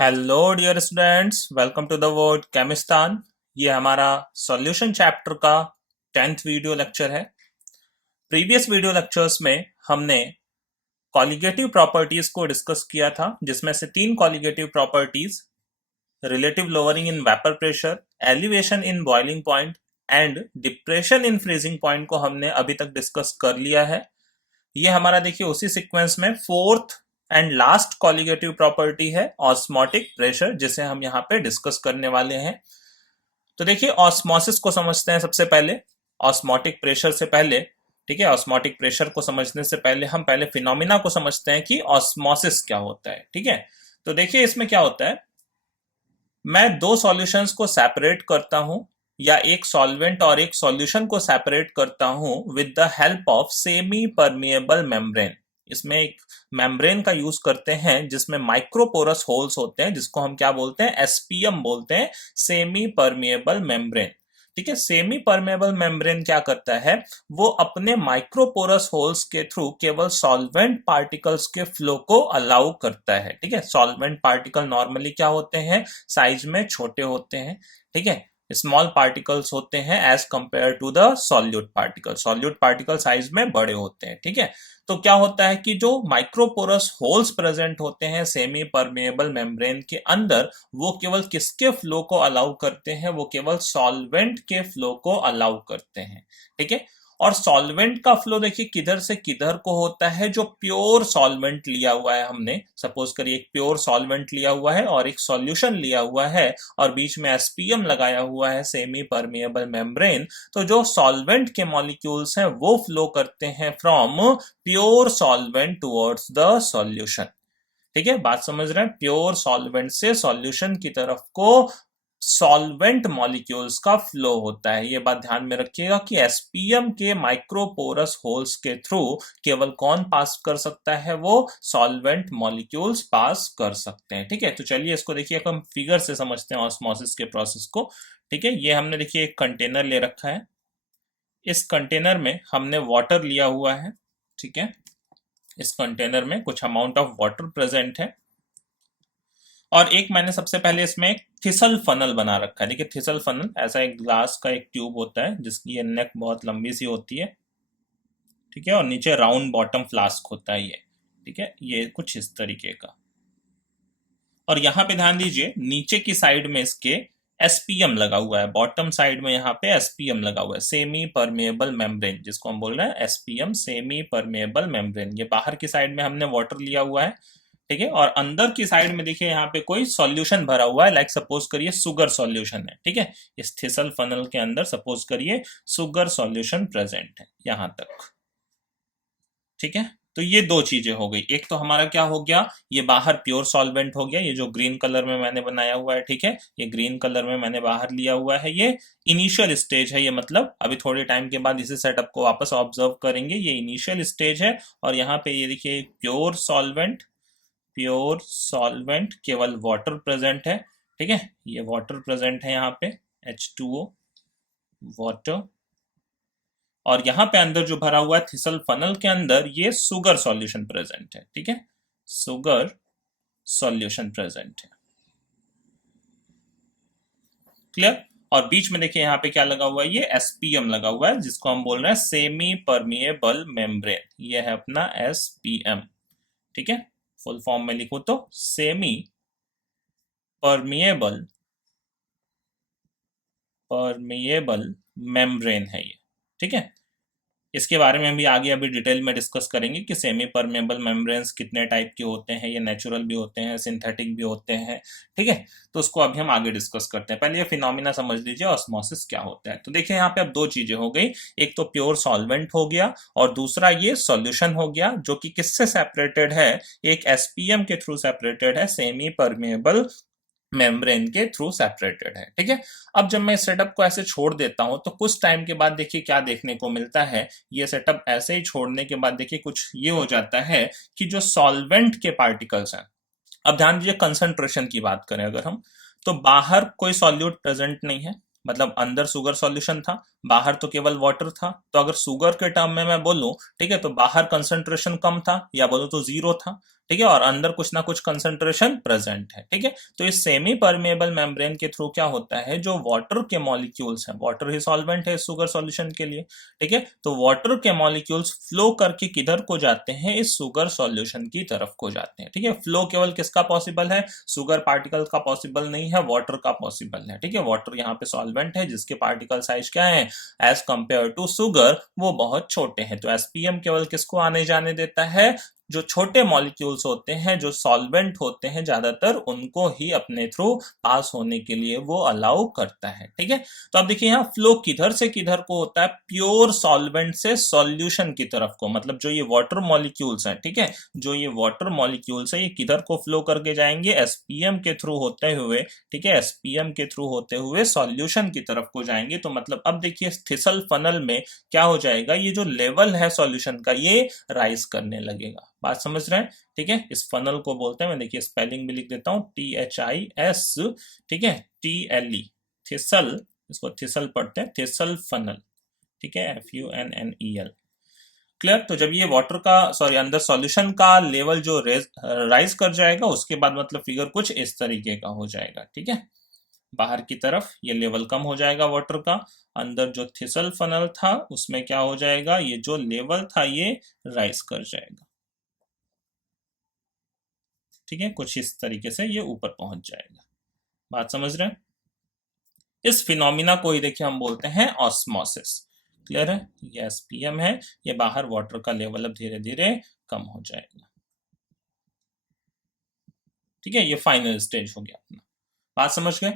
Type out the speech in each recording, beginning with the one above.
Hello dear students, welcome to the world Chemistan. ये हमारा solution chapter का 10th video lecture है। Previous video lectures में हमने कॉलिगेटिव प्रॉपर्टीज को डिस्कस किया था, जिसमें से 3 colligative properties relative lowering in vapour pressure, elevation in boiling point and depression in freezing point को हमने अभी तक डिस्कस कर लिया है। ये हमारा देखिए उसी सीक्वेंस में fourth and last colligative property है ऑस्मोटिक प्रेशर, जिसे हम यहाँ पे डिस्कस करने वाले हैं। तो देखिए ऑस्मोसिस को समझते हैं सबसे पहले, ऑस्मोटिक प्रेशर से पहले। ठीक है, ऑस्मोटिक प्रेशर को समझने से पहले हम पहले फिनोमिना को समझते हैं कि ऑस्मोसिस क्या होता है। ठीक है, तो देखिए इसमें क्या होता है, मैं दो सॉल्यूशंस को सेपरेट करता हूं या एक सॉल्वेंट और एक सॉल्यूशन को सेपरेट करता हूं with the help of semi permeable membrane. इसमें एक मेम्ब्रेन का यूज करते हैं जिसमें माइक्रोपोरस होल्स होते हैं, जिसको हम क्या बोलते हैं, एसपीएम बोलते हैं, सेमी परमिएबल मेम्ब्रेन। ठीक है, सेमी परमेबल मेम्ब्रेन क्या करता है, वो अपने माइक्रोपोरस होल्स के थ्रू केवल सॉल्वेंट पार्टिकल्स के फ्लो को अलाउ करता है। ठीक है, सॉल्वेंट पार्टिकल नॉर्मली क्या होते हैं, साइज में छोटे होते हैं। ठीक है, स्मॉल पार्टिकल्स होते हैं as compare to the solute particle. Solute particle size में बड़े होते हैं। ठीक है, तो क्या होता है कि जो माइक्रोपोरस होल्स प्रेजेंट होते हैं सेमी परमेबल मेम्ब्रेन के अंदर, वो केवल किसके फ्लो को अलाउ करते हैं, वो केवल सॉल्वेंट के फ्लो को अलाउ करते हैं। ठीक है, और सॉल्वेंट का फ्लो देखिए किधर से किधर को होता है, जो प्योर सॉल्वेंट लिया हुआ है हमने, सपोज करिए एक प्योर सॉल्वेंट लिया हुआ है और एक सॉल्यूशन लिया हुआ है और बीच में एसपीएम लगाया हुआ है, सेमी परमेबल मेम्ब्रेन। तो जो सॉल्वेंट के मॉलिक्यूल्स हैं वो फ्लो करते हैं from pure solvent towards the solution. ठीक है, बात समझ रहे हैं, प्योर सॉल्वेंट से सॉल्यूशन की तरफ को सॉल्वेंट मॉलिक्यूल्स का फ्लो होता है। ये बात ध्यान में रखिएगा कि एसपीएम के माइक्रोपोरस होल्स के थ्रू केवल कौन पास कर सकता है, वो सॉल्वेंट मॉलिक्यूल्स पास कर सकते हैं। ठीक है, तो चलिए इसको देखिए हम फिगर से समझते हैं ऑस्मोसिस के प्रोसेस को। ठीक है, ये हमने देखिए एक कंटेनर ले रखा है, इस कंटेनर में हमने वाटर लिया हुआ है। ठीक है, इस कंटेनर में कुछ अमाउंट ऑफ वाटर प्रेजेंट है और एक मैंने सबसे पहले इसमें एक थिसल फनल बना रखा है। देखिए थिसल फनल ऐसा एक ग्लास का एक ट्यूब होता है जिसकी ये नेक बहुत लंबी सी होती है। ठीक है, और नीचे राउंड बॉटम फ्लास्क होता है ये। ठीक है, ये कुछ इस तरीके का। और यहाँ पे ध्यान दीजिए नीचे की साइड में इसके एसपीएम लगा हुआ है, बॉटम साइड में यहाँ पे एसपीएम लगा हुआ है, सेमी परमेबल मेम्ब्रेन, जिसको हम बोल रहे हैं एसपीएम, सेमी परमेबल मेम्ब्रेन। ये बाहर की साइड में हमने वाटर लिया हुआ है। ठीक है, और अंदर की साइड में देखिए यहाँ पे कोई सॉल्यूशन भरा हुआ है, लाइक सपोज करिए शुगर सॉल्यूशन है। ठीक है, इस थिसल फनल के अंदर सपोज करिए शुगर सॉल्यूशन प्रेजेंट है यहां तक। ठीक है, तो ये दो चीजें हो गई, एक तो हमारा क्या हो गया, ये बाहर प्योर सॉल्वेंट हो गया, ये जो ग्रीन कलर में मैंने बनाया हुआ है। ठीक है, ये ग्रीन कलर में मैंने बाहर लिया हुआ है, ये इनिशियल स्टेज है, ये मतलब अभी थोड़े टाइम के बाद इसी सेटअप को वापस ऑब्जर्व करेंगे, ये इनिशियल स्टेज है। और यहाँ पे ये देखिए प्योर सॉल्वेंट, प्योर सॉल्वेंट, केवल वाटर प्रेजेंट है। ठीक है, ये वाटर प्रेजेंट है यहाँ पे, H2O वाटर। और यहाँ पे अंदर जो भरा हुआ है थिसल फनल के अंदर, ये शुगर सॉल्यूशन प्रेजेंट है। ठीक है, शुगर सॉल्यूशन प्रेजेंट है। क्लियर, और बीच में देखिए यहाँ पे क्या लगा हुआ है, ये एसपीएम लगा हुआ है, जिसको हम बोल रहे हैं सेमी परमिएबल मेम्ब्रेन। ये है अपना एसपीएम। ठीक है, फुल फॉर्म में लिखो तो सेमी परमिएबल परमिएबल मेम्ब्रेन है ये। ठीक है, इसके बारे में भी आगे अभी डिटेल में डिस्कस करेंगे कि सेमी परमेबल मेम्ब्रेन्स कितने टाइप के होते हैं, ये नेचुरल भी होते हैं, सिंथेटिक भी होते हैं। ठीक है, तो उसको अभी हम आगे डिस्कस करते हैं। पहले ये फिनोमिना समझ लीजिए ऑस्मोसिस क्या होता है। तो देखिए यहाँ पे अब दो चीजें हो गई, एक तो प्योर सॉल्वेंट हो गया और दूसरा ये सॉल्यूशन हो गया, जो कि किससे सेपरेटेड है, एक एसपीएम के थ्रू सेपरेटेड है, सेमी परमेबल मेम्ब्रेन के थ्रू सेपरेटेड है। ठीक है, अब जब मैं इस सेटअप को ऐसे छोड़ देता हूं तो कुछ टाइम के बाद देखिए क्या देखने को मिलता है, ये सेटअप ऐसे ही छोड़ने के बाद देखिए कुछ ये हो जाता है कि जो सॉल्वेंट के पार्टिकल्स हैं, अब ध्यान दीजिए कंसंट्रेशन की बात करें अगर हम, तो बाहर कोई सॉल्यूट प्रेजेंट नहीं है, मतलब अंदर शुगर सॉल्यूशन था बाहर तो केवल वाटर था। तो अगर शुगर के टर्म में मैं बोलूं, ठीक है, तो बाहर कंसंट्रेशन कम था या बोलूं तो जीरो था, ठीक है, और अंदर कुछ ना कुछ कंसंट्रेशन प्रेजेंट है, ठीक है। तो इस सेमी परमेबल मेम्ब्रेन के थ्रू क्या होता है, जो वाटर के मॉलिक्यूल्स हैं, वाटर ही सॉल्वेंट है शुगर सॉल्यूशन के लिए, ठीक है, तो वाटर के मॉलिक्यूल्स फ्लो करके किधर को जाते हैं, इस शुगर सॉल्यूशन की तरफ को जाते हैं, ठीक है। फ्लो केवल किसका पॉसिबल है, शुगर पार्टिकल का पॉसिबल नहीं है, वाटर का पॉसिबल है, ठीक है। वाटर यहाँ पे सॉल्वेंट है जिसके पार्टिकल साइज क्या है, एज कंपेयर टू शुगर वो बहुत छोटे हैं। तो एसपीएम केवल किसको आने जाने देता है, जो छोटे मॉलिक्यूल्स होते हैं, जो सॉल्वेंट होते हैं, ज्यादातर उनको ही अपने थ्रू पास होने के लिए वो अलाउ करता है, ठीक है। तो अब देखिए यहाँ फ्लो किधर से किधर को होता है, प्योर सॉल्वेंट से सॉल्यूशन की तरफ को, मतलब जो ये वाटर मॉलिक्यूल्स हैं, ठीक है, जो ये वाटर मॉलिक्यूल्स है ये किधर को फ्लो करके जाएंगे, एसपीएम के थ्रू होते हुए, ठीक है, एसपीएम के थ्रू होते हुए सॉल्यूशन की तरफ को जाएंगे। तो मतलब अब देखिए थिसल फनल में क्या हो जाएगा, ये जो लेवल है सॉल्यूशन का ये राइज करने लगेगा। बात समझ रहे हैं, ठीक है। इस फनल को बोलते हैं, मैं देखिए स्पेलिंग भी लिख देता हूं, THIS, ठीक है, TLE, थिसल, इसको थिसल पढ़ते हैं, थिसल फनल, ठीक है, FUNNEL। क्लियर। तो जब ये वाटर का सॉरी अंदर सॉल्यूशन का लेवल जो राइज कर जाएगा, उसके बाद मतलब फिगर कुछ इस तरीके का हो जाएगा, ठीक है। बाहर की तरफ ये लेवल कम हो जाएगा वाटर का, अंदर जो थिसल फनल था उसमें क्या हो जाएगा, ये जो लेवल था ये राइज कर जाएगा, ठीक है, कुछ इस तरीके से ये ऊपर पहुंच जाएगा। बात समझ रहे हैं। इस फिनोमिना को ही देखिए हम बोलते हैं ऑस्मोसिस। क्लियर है, ये एसपीएम है, ये बाहर वाटर का लेवल अब धीरे धीरे कम हो जाएगा, ठीक है, ये फाइनल स्टेज हो गया अपना। बात समझ गए।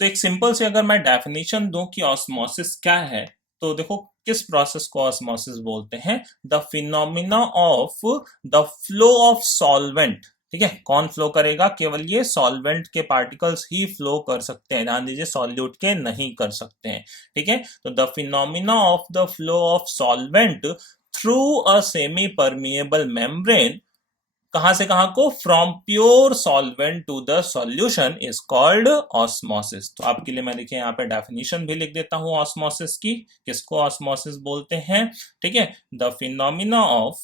तो एक सिंपल से अगर मैं डेफिनेशन दूं कि ऑस्मोसिस क्या है, तो देखो किस प्रोसेस को ऑस्मोसिस बोलते हैं, the phenomena of the flow of solvent, ठीक है, कौन फ्लो करेगा, केवल ये सॉल्वेंट के पार्टिकल्स ही फ्लो कर सकते हैं, ध्यान दीजिए सॉल्यूट के नहीं कर सकते हैं, ठीक है। तो the phenomena of the flow of solvent through a semi permeable membrane, कहां से कहां को, from pure solvent to the solution is called osmosis. तो आपके लिए मैं देखिए यहाँ पे डेफिनेशन भी लिख देता हूं ऑस्मोसिस की, किसको ऑस्मोसिस बोलते हैं, ठीक है। The phenomena of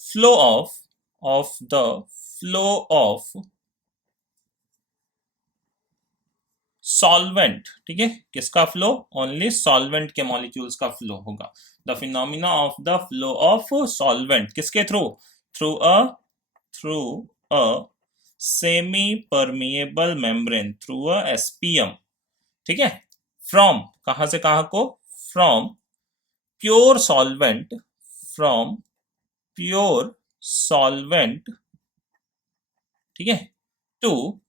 flow of solvent, ठीक है, किसका फ्लो, ओनली सॉल्वेंट के मॉलिक्यूल्स का फ्लो होगा। The phenomena of the flow of solvent किसके through, through a semi permeable membrane, through a SPM, ठीक है, फ्रॉम कहां से कहां को, from pure solvent, from pure solvent, ठीक है, to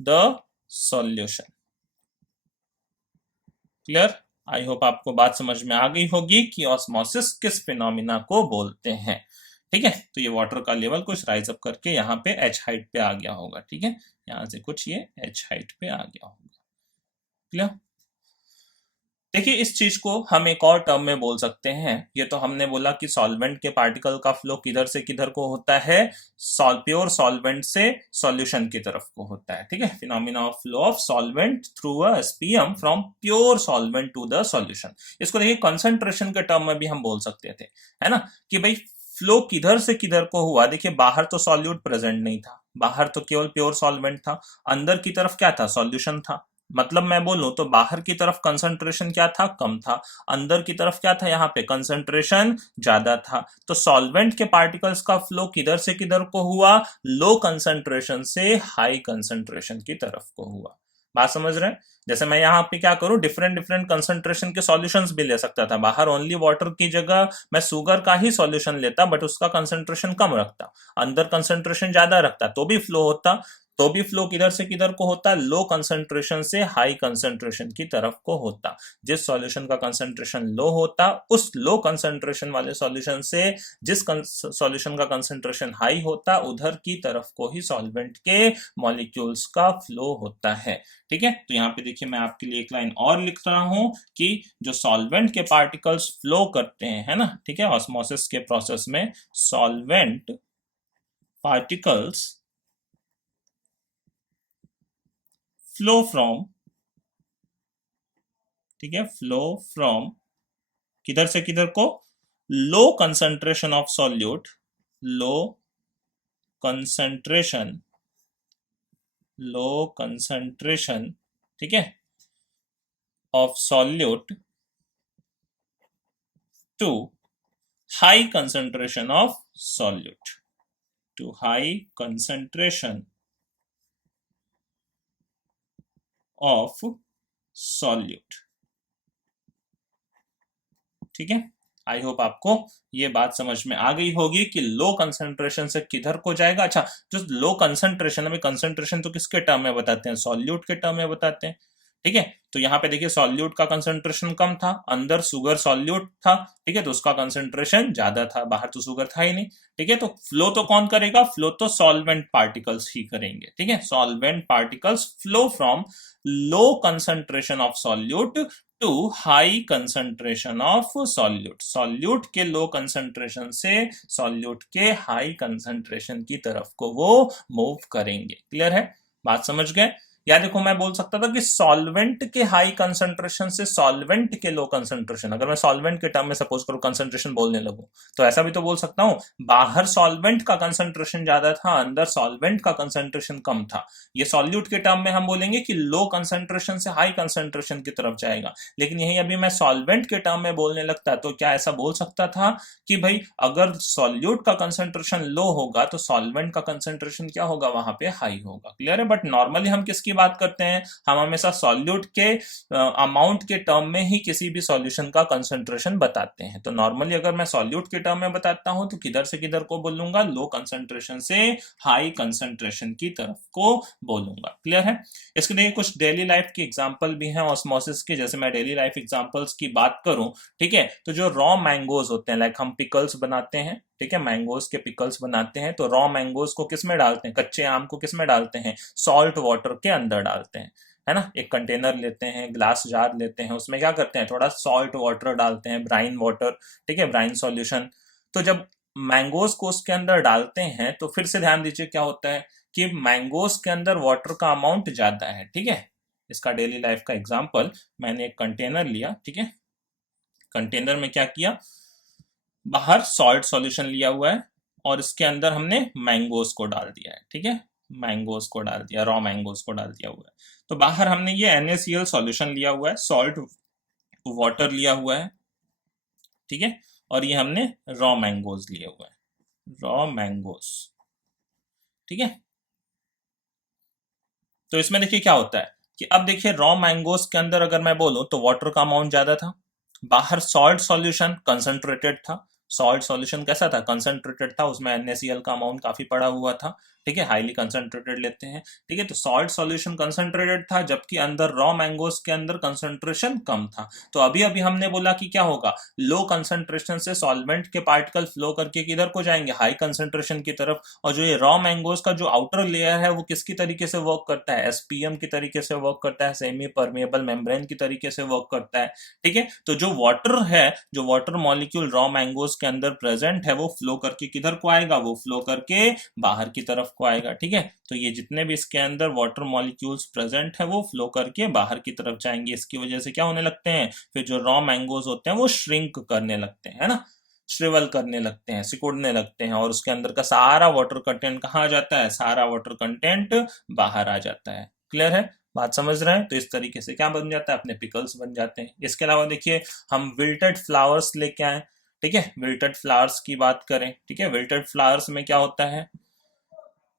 the solution. Clear. I hope आपको बात समझ में आ गई होगी कि ऑस्मोसिस किस फिनोमिना को बोलते हैं, ठीक है। तो ये वाटर का लेवल कुछ राइज अप करके यहाँ पे एच हाइट पे आ गया होगा, ठीक है, यहाँ से कुछ ये एच हाइट पे आ गया होगा। क्लियर। देखिए इस चीज को हम एक और टर्म में बोल सकते हैं, ये तो हमने बोला कि सॉल्वेंट के पार्टिकल का फ्लो किधर से किधर को होता है, प्योर सॉल्वेंट से सॉल्यूशन की तरफ को होता है, ठीक है। Phenomena of flow of solvent through a SPM from pure solvent to the solution. इसको देखिए कंसंट्रेशन के टर्म में भी हम बोल सकते थे, है ना, कि भाई फ्लो किधर से किधर को हुआ। देखिए बाहर तो सॉल्यूट प्रेजेंट नहीं था, बाहर तो केवल प्योर सॉल्वेंट था, अंदर की तरफ क्या था, सॉल्यूशन था। मतलब मैं बोलूं तो बाहर की तरफ कंसंट्रेशन क्या था, कम था, अंदर की तरफ क्या था, यहाँ पे कंसंट्रेशन ज्यादा था। तो सॉल्वेंट के पार्टिकल्स का फ्लो किधर से किधर को हुआ, लो कंसंट्रेशन से हाई कंसंट्रेशन की तरफ को हुआ। बात समझ रहे हैं। जैसे मैं यहाँ पे क्या करूं, डिफरेंट डिफरेंट कंसंट्रेशन के सॉल्यूशंस भी ले सकता था, बाहर ओनली वाटर की जगह मैं शुगर का ही सॉल्यूशन लेता, बट उसका कंसंट्रेशन कम रखता, अंदर कंसंट्रेशन ज्यादा रखता, तो भी फ्लो होता। तो भी फ्लो किधर से किधर को होता, लो कंसंट्रेशन से हाई कंसंट्रेशन की तरफ को होता। जिस सॉल्यूशन का कंसंट्रेशन लो होता, उस लो कंसंट्रेशन वाले सॉल्यूशन से जिस सॉल्यूशन का कंसंट्रेशन हाई होता, उधर की तरफ को ही सॉल्वेंट के मॉलिक्यूल्स का फ्लो होता है, ठीक है। तो यहाँ पे देखिए मैं आपके लिए एक लाइन और लिख रहा हूं कि जो सॉल्वेंट के पार्टिकल्स फ्लो करते हैं, है ना, ठीक है, ऑस्मोसिस के प्रोसेस में सॉल्वेंट पार्टिकल्स फ्लो फ्रॉम, ठीक है, फ्लो फ्रॉम किधर से किधर को, low concentration of solute, low concentration, low concentration, ठीक है, of solute to high concentration of solute, to high concentration of solute, ठीक है। आई होप आपको ये बात समझ में आ गई होगी कि लो कंसंट्रेशन से किधर को जाएगा। अच्छा, जो लो कंसंट्रेशन, अभी कंसंट्रेशन तो किसके टर्म में बताते हैं, सॉल्यूट के टर्म में बताते हैं, ठीक है। तो यहाँ पे देखिए सॉल्यूट का कंसंट्रेशन कम था, अंदर शुगर सॉल्यूट था, ठीक है, तो उसका कंसंट्रेशन ज्यादा था, बाहर तो शुगर था ही नहीं, ठीक है। तो फ्लो तो कौन करेगा, फ्लो तो सॉल्वेंट पार्टिकल्स ही करेंगे, ठीक है। Solvent particles flow from low concentration of solute to high concentration of solute, solute के लो कंसंट्रेशन से सॉल्यूट के हाई कंसंट्रेशन की तरफ को वो मूव करेंगे। क्लियर है, बात समझ गए। या देखो मैं बोल सकता था कि सॉल्वेंट के हाई कंसंट्रेशन से सॉल्वेंट के लो कंसंट्रेशन, अगर मैं सॉल्वेंट के टर्म में सपोज करूं कंसंट्रेशन बोलने लगूं, तो ऐसा भी तो बोल सकता हूं, बाहर सॉल्वेंट का कंसंट्रेशन ज्यादा था, अंदर सॉल्वेंट का कंसंट्रेशन कम था। ये सॉल्यूट के टर्म में हम बोलेंगे कि लो कंसंट्रेशन से हाई कंसंट्रेशन की तरफ जाएगा। लेकिन यही अभी मैं सॉल्वेंट के टर्म में बोलने लगता तो क्या ऐसा बोल सकता था कि भाई अगर सॉल्यूट का कंसंट्रेशन लो होगा तो सॉल्वेंट का कंसंट्रेशन क्या होगा, वहां पे हाई होगा। क्लियर है। बट नॉर्मली हम किसकी बात करते हैं, हम हमेशा सॉल्यूट के अमाउंट के टर्म में ही किसी भी सॉल्यूशन का कंसंट्रेशन बताते हैं। तो नॉर्मली अगर मैं सॉल्यूट के टर्म में बताता हूं तो किधर से किधर को बोलूंगा, लो कंसंट्रेशन से हाई कंसंट्रेशन की तरफ को बोलूंगा। क्लियर है। इसके लिए कुछ डेली लाइफ की एग्जांपल भी हैं ऑस्मोसिस के, जैसे मैं डेली लाइफ एग्जांपल्स की बात करूं, ठीक है, तो जो रॉ मैंगोज होते हैं, लाइक हम पिकल्स बनाते हैं, ठीक है, मैंगोज के पिकल्स बनाते हैं, तो रॉ मैंगोज को किस में डालते हैं, कच्चे आम को किस में डालते हैं, सॉल्ट वाटर के अंदर डालते हैं, है ना। एक कंटेनर लेते हैं, ग्लास जार लेते हैं, उसमें क्या करते हैं, थोड़ा सॉल्ट वाटर डालते हैं, ब्राइन वाटर, ठीक है, ब्राइन सॉल्यूशन। तो जब मैंगोज को उसके अंदर डालते हैं तो फिर से ध्यान दीजिए क्या होता है कि मैंगोज के अंदर वाटर का अमाउंट ज्यादा है, ठीक है। इसका डेली लाइफ का एग्जांपल, मैंने एक कंटेनर लिया, ठीक है, कंटेनर में क्या किया, बाहर सॉल्ट सॉल्यूशन लिया हुआ है और इसके अंदर हमने मैंगोज को डाल दिया है, ठीक है, मैंगोज को डाल दिया, रॉ मैंगोज को डाल दिया हुआ है। तो बाहर हमने ये NaCl सॉल्यूशन लिया हुआ है, सॉल्ट वाटर लिया हुआ है, ठीक है, और ये हमने रॉ मैंगोज लिया हुआ है, रॉ मैंगोज, ठीक है। तो इसमें देखिए क्या होता है कि अब देखिए रॉ मैंगोज के अंदर अगर मैं बोलूं तो वाटर का अमाउंट ज्यादा था, बाहर सॉल्ट सॉल्यूशन कंसंट्रेटेड था, सॉल्ट सॉल्यूशन कैसा था, कंसंट्रेटेड था, उसमें NaCl का अमाउंट काफी पड़ा हुआ था, ठीक है, हाईली कंसंट्रेटेड लेते हैं, ठीक है। तो सॉल्ट सॉल्यूशन कंसंट्रेटेड था जबकि अंदर रॉ मैंगोज के अंदर कंसंट्रेशन कम था। तो अभी अभी हमने बोला कि क्या होगा, लो कंसंट्रेशन से सॉल्वेंट के पार्टिकल फ्लो करके किधर को जाएंगे, हाई कंसंट्रेशन की तरफ। और जो ये रॉ मैंगोज का जो आउटर लेयर है वो किसकी तरीके से वर्क करता है, SPM की तरीके से वर्क करता है, सेमी परमेबल मेम्ब्रेन की तरीके से वर्क करता है, ठीक है। तो जो वाटर है, जो वाटर मॉलिक्यूल रॉ मैंगोज के अंदर प्रेजेंट है वो फ्लो करके किधर को आएगा, वो फ्लो करके बाहर की तरफ को आएगा, ठीक है। तो ये जितने भी इसके अंदर वाटर मॉलिक्यूल्स प्रेजेंट है वो फ्लो करके बाहर की तरफ जाएंगे। इसकी वजह से क्या होने लगते हैं, फिर जो रॉ मैंगोज होते हैं वो श्रिंक करने लगते हैं, है ना, श्रिवल करने लगते हैं, सिकुड़ने लगते हैं, और उसके अंदर का सारा वाटर कंटेंट कहाँ आ जाता है, सारा वाटर कंटेंट बाहर आ जाता है। क्लियर है, बात समझ रहे हैं। तो इस तरीके से क्या बन जाता है, अपने पिकल्स बन जाते हैं। इसके अलावा देखिए हम विल्टेड फ्लावर्स लेके आए, ठीक है, विल्टेड फ्लावर्स की बात करें, ठीक है, विल्टेड फ्लावर्स में क्या होता है,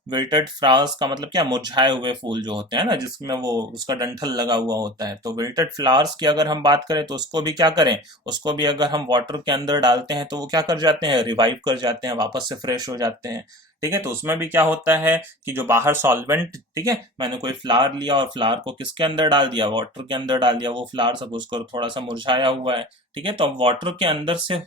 विल्टेड फ्लावर्स का मतलब क्या, मुरझाए हुए फूल जो होते हैं ना, जिसमें वो उसका डंठल लगा हुआ होता है। तो विल्टेड फ्लावर्स की अगर हम बात करें तो उसको भी क्या करें, उसको भी अगर हम वाटर के अंदर डालते हैं तो वो क्या कर जाते हैं, रिवाइव कर जाते हैं, वापस से फ्रेश हो जाते हैं, ठीक है। तो उसमें भी क्या होता है कि जो बाहर सॉल्वेंट, ठीक है, मैंने कोई फ्लावर लिया और फ्लावर को किसके अंदर डाल दिया, वाटर के अंदर डाल दिया, वो फ्लावर सपोज करो थोड़ा सा मुरझाया हुआ है, ठीक है। तो अब वाटर के अंदर से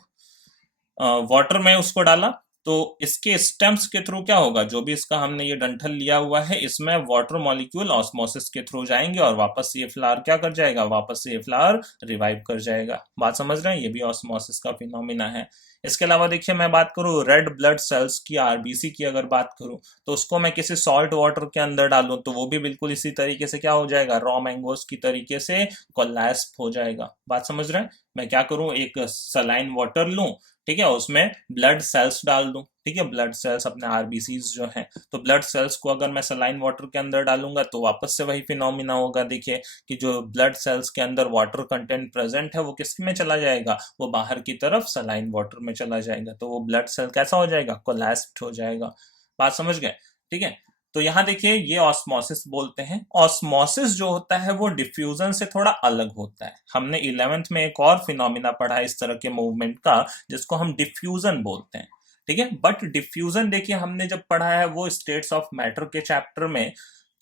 वाटर में उसको डाला तो इसके स्टेम्स के थ्रू क्या होगा, जो भी इसका हमने ये डंठल लिया हुआ है इसमें वाटर मॉलिक्यूल ऑस्मोसिस के थ्रू जाएंगे और वापस से ये फ्लावर क्या कर जाएगा, वापस से ये फ्लावर रिवाइव कर जाएगा। बात समझ रहे हैं, ये भी ऑस्मोसिस का फिनोमिना है। इसके अलावा देखिए मैं बात करूं रेड ब्लड सेल्स की, आरबीसी की अगर बात करूं, तो उसको मैं किसी सॉल्ट वाटर के अंदर डालूं तो वो भी बिल्कुल इसी तरीके से क्या हो जाएगा, रॉ मैंगोस की तरीके से कोलैप्स हो जाएगा। बात समझ रहे हैं? मैं क्या करूं, एक सलाइन वाटर लूं, ठीक है, उसमें ब्लड सेल्स डाल दूं, ठीक है, ब्लड सेल्स अपने आरबीसीज जो हैं, तो ब्लड सेल्स को अगर मैं सलाइन वाटर के अंदर डालूंगा तो वापस से वही फिनोमिना होगा। देखिए कि जो ब्लड सेल्स के अंदर वाटर कंटेंट प्रेजेंट है वो किस में चला जाएगा, वो बाहर की तरफ सलाइन वाटर में चला जाएगा, तो वो ब्लड सेल कैसा हो जाएगा, कोलैप्स्ड हो जाएगा। बात समझ गए? ठीक है, तो यहां देखिए ये ऑस्मोसिस बोलते हैं। ऑस्मोसिस जो होता है वो डिफ्यूजन से थोड़ा अलग होता है। हमने 11th में एक और फिनोमिना पढ़ा है इस तरह के मूवमेंट का जिसको हम डिफ्यूजन बोलते हैं, ठीक है। बट डिफ्यूजन देखिए हमने जब पढ़ा है वो स्टेट्स ऑफ मैटर के चैप्टर में,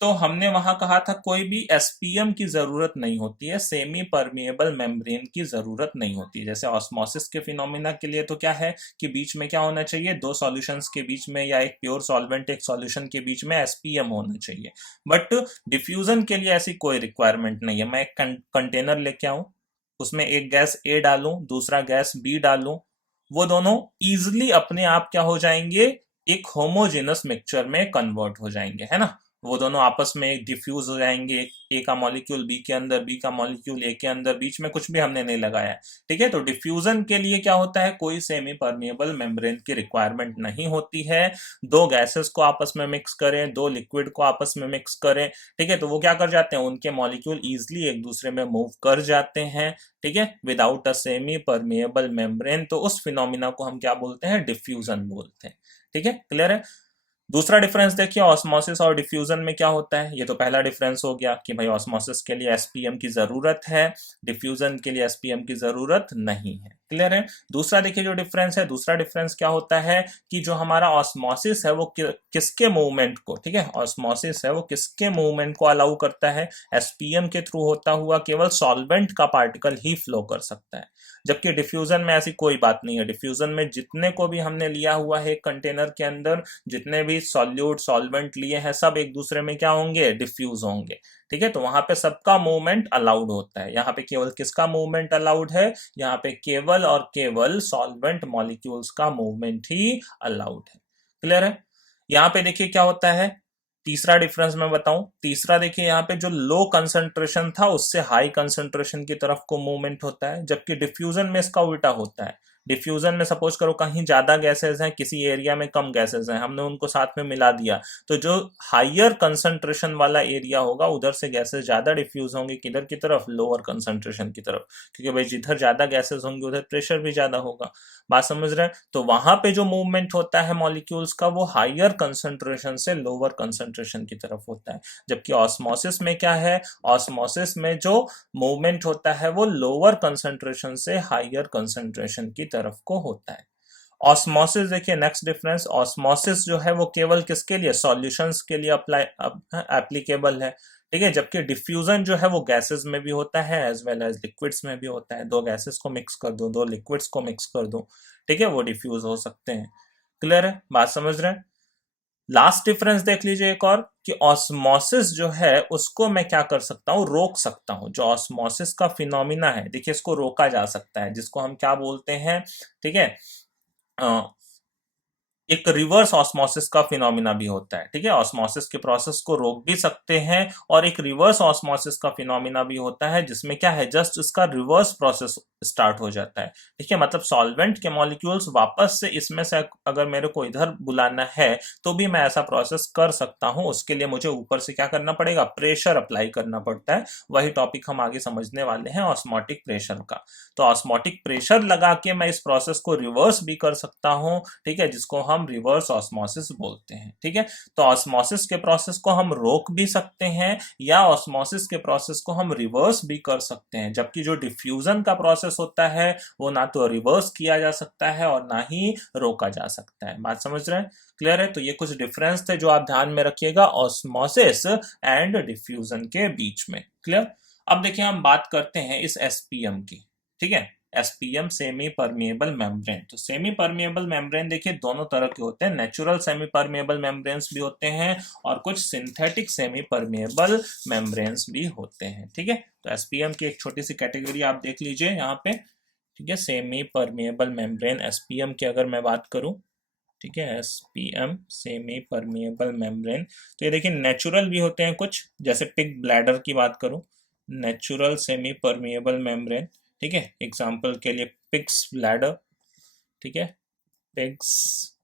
तो हमने वहां कहा था कोई भी एसपीएम की जरूरत नहीं होती है, सेमी परमिएबल मेम्ब्रेन की जरूरत नहीं होती है। जैसे ऑस्मोसिस के फिनोमिना के लिए तो क्या है कि बीच में क्या होना चाहिए, दो सॉल्यूशंस के बीच में या एक प्योर सॉल्वेंट एक सॉल्यूशन के बीच में एसपीएम होना चाहिए। बट डिफ्यूजन के लिए ऐसी कोई रिक्वायरमेंट नहीं है। मैं एक कंटेनर लेके आऊं, उसमें एक गैस ए डालूं, दूसरा गैस बी डालूं, वो दोनों इजिली अपने आप क्या हो जाएंगे, एक होमोजेनस मिक्सचर में कन्वर्ट हो जाएंगे, है ना। वो दोनों आपस में डिफ्यूज हो जाएंगे, ए का मॉलिक्यूल बी के अंदर, बी का मॉलिक्यूल ए के अंदर, बीच में कुछ भी हमने नहीं लगाया है, ठीक है। तो डिफ्यूजन के लिए क्या होता है, कोई सेमी परमिएबल मेम्ब्रेन की रिक्वायरमेंट नहीं होती है। दो गैसेस को आपस में मिक्स करें, दो लिक्विड को आपस में मिक्स करें, ठीक है, तो वो क्या कर जाते हैं, उनके मॉलिक्यूल इजिली एक दूसरे में मूव कर जाते हैं, ठीक है, without a semi permeable membrane. तो उस फिनोमिना को हम क्या बोलते हैं, डिफ्यूजन बोलते हैं, ठीक है, क्लियर है। दूसरा डिफरेंस देखिए ऑस्मोसिस और डिफ्यूजन में क्या होता है। ये तो पहला डिफरेंस हो गया कि भाई ऑस्मोसिस के लिए एसपीएम की जरूरत है, डिफ्यूजन के लिए एसपीएम की जरूरत नहीं है, क्लियर है। दूसरा देखिए जो डिफरेंस है, दूसरा डिफरेंस क्या होता है कि जो हमारा ऑस्मोसिस है वो किसके मूवमेंट को, ठीक है, ऑस्मोसिस है वो किसके मूवमेंट को अलाउ करता है, एसपीएम के थ्रू होता हुआ केवल सॉल्वेंट का पार्टिकल ही फ्लो कर सकता है। जबकि डिफ्यूजन में ऐसी कोई बात नहीं है। डिफ्यूजन में जितने को भी हमने लिया हुआ है कंटेनर के अंदर, जितने भी सॉल्यूट सॉल्वेंट लिए हैं, सब एक दूसरे में क्या होंगे, डिफ्यूज होंगे, ठीक है। तो वहां पे सबका मूवमेंट अलाउड होता है। यहाँ पे केवल किसका मूवमेंट अलाउड है, यहाँ पे केवल और केवल सॉल्वेंट मॉलिक्यूल्स का मूवमेंट ही अलाउड है, क्लियर है। यहाँ पे देखिए क्या होता है, तीसरा डिफरेंस मैं बताऊं। तीसरा देखिए यहाँ पे जो लो कंसंट्रेशन था उससे हाई कंसंट्रेशन की तरफ को मूवमेंट होता है, जबकि डिफ्यूजन में इसका उल्टा होता है। डिफ्यूजन में सपोज करो कहीं ज्यादा गैसेस हैं, किसी एरिया में कम गैसेस हैं, हमने उनको साथ में मिला दिया, तो जो हाइयर कंसंट्रेशन वाला एरिया होगा उधर से गैसेस ज्यादा डिफ्यूज होंगे, किधर की तरफ, लोअर कंसंट्रेशन की तरफ, क्योंकि भाई जिधर ज्यादा गैसेस होंगे उधर प्रेशर भी ज्यादा होगा। बात समझ रहे हैं? तो वहां पे जो मूवमेंट होता है मॉलिक्यूल्स का वो हाइयर कंसंट्रेशन से लोअर कंसंट्रेशन की तरफ होता है। जबकि ऑस्मोसिस में क्या है, ऑस्मोसिस में जो मूवमेंट होता है वो लोअर कंसंट्रेशन से हाइयर कंसंट्रेशन की तरफ को होता है। ऑस्मोसिस देखिए नेक्स्ट डिफरेंस, ऑस्मोसिस जो है वो केवल किसके लिए, सॉल्यूशंस के लिए अप्लाई एप्लीकेबल है, ठीक है। जबकि डिफ्यूजन जो है वो गैसेस में भी होता है एज वेल एज लिक्विड्स में भी होता है। दो गैसेस को मिक्स कर दो, दो लिक्विड्स को मिक्स कर दो, ठीक है, वो डिफ्यूज हो सकते हैं, क्लियर है, बात समझ रहे हैं। लास्ट डिफरेंस देख लीजिए एक और, कि ऑस्मोसिस जो है उसको मैं क्या कर सकता हूं, रोक सकता हूं। जो ऑस्मोसिस का फिनोमिना है देखिए इसको रोका जा सकता है, जिसको हम क्या बोलते हैं, ठीक है, एक रिवर्स ऑस्मोसिस का फिनोमिना भी होता है, ठीक है। ऑस्मोसिस के प्रोसेस को रोक भी सकते हैं, और एक रिवर्स ऑस्मोसिस का फिनोमिना भी होता है जिसमें क्या है, जस्ट इसका रिवर्स प्रोसेस स्टार्ट हो जाता है, ठीक है। मतलब सॉल्वेंट के मॉलिक्यूल्स वापस से इसमें से अगर मेरे को इधर बुलाना है तो भी मैं ऐसा प्रोसेस कर सकता हूं। उसके लिए मुझे ऊपर से क्या करना पड़ेगा, प्रेशर अप्लाई करना पड़ता है। वही टॉपिक हम आगे समझने वाले हैं, ऑस्मोटिक प्रेशर का। तो ऑस्मोटिक प्रेशर लगा के मैं इस प्रोसेस को रिवर्स भी कर सकता हूं, ठीक है, जिसको हम रिवर्स ऑस्मोसिस बोलते हैं, ठीक है। तो ऑस्मोसिस के प्रोसेस को हम रोक भी सकते हैं या ऑस्मोसिस के प्रोसेस को हम रिवर्स भी कर सकते हैं। जबकि जो डिफ्यूजन का प्रोसेस होता है वो ना तो रिवर्स किया जा सकता है और ना ही रोका जा सकता है। बात समझ रहे हैं, क्लियर है। तो ये कुछ डिफरेंस थे जो आप ध्यान में रखिएगा ऑस्मोसिस एंड डिफ्यूजन के बीच में, क्लियर। अब देखिए हम बात करते हैं इस एसपीएम की, ठीक है, एसपीएम सेमी परमिएबल मेम्ब्रेन। तो सेमी परमिएबल मेम्ब्रेन देखिए दोनों तरह के होते हैं, नेचुरल सेमी परमिएबल मेम्ब्रेन्स भी होते हैं और कुछ सिंथेटिक सेमी परमिएबल मेम्ब्रेन्स भी होते हैं, ठीक है। तो एसपीएम की एक छोटी सी कैटेगरी आप देख लीजिए यहाँ पे, ठीक है, सेमी परमिएबल मेम्ब्रेन एसपीएम की अगर मैं बात करूं, ठीक है, एसपीएम सेमी परमिएबल मेम्ब्रेन, तो ये देखिए नेचुरल भी होते हैं कुछ, जैसे पिग ब्लैडर की बात करूं, नेचुरल सेमी परमिएबल मेम्ब्रेन, ठीक है, एग्जांपल के लिए पिग्स ब्लैडर, ठीक है, पिग्स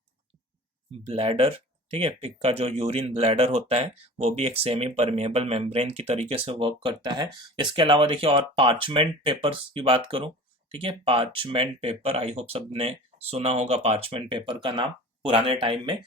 ब्लैडर, ठीक है, पिग का जो यूरिन ब्लैडर होता है वो भी एक सेमी परमिएबल मेम्ब्रेन की तरीके से वर्क करता है। इसके अलावा देखिए और पार्चमेंट पेपर्स की बात करूं, ठीक है, पार्चमेंट पेपर, आई होप सबने सुना होगा पार्चमेंट पेपर का नाम, पुराने टाइम में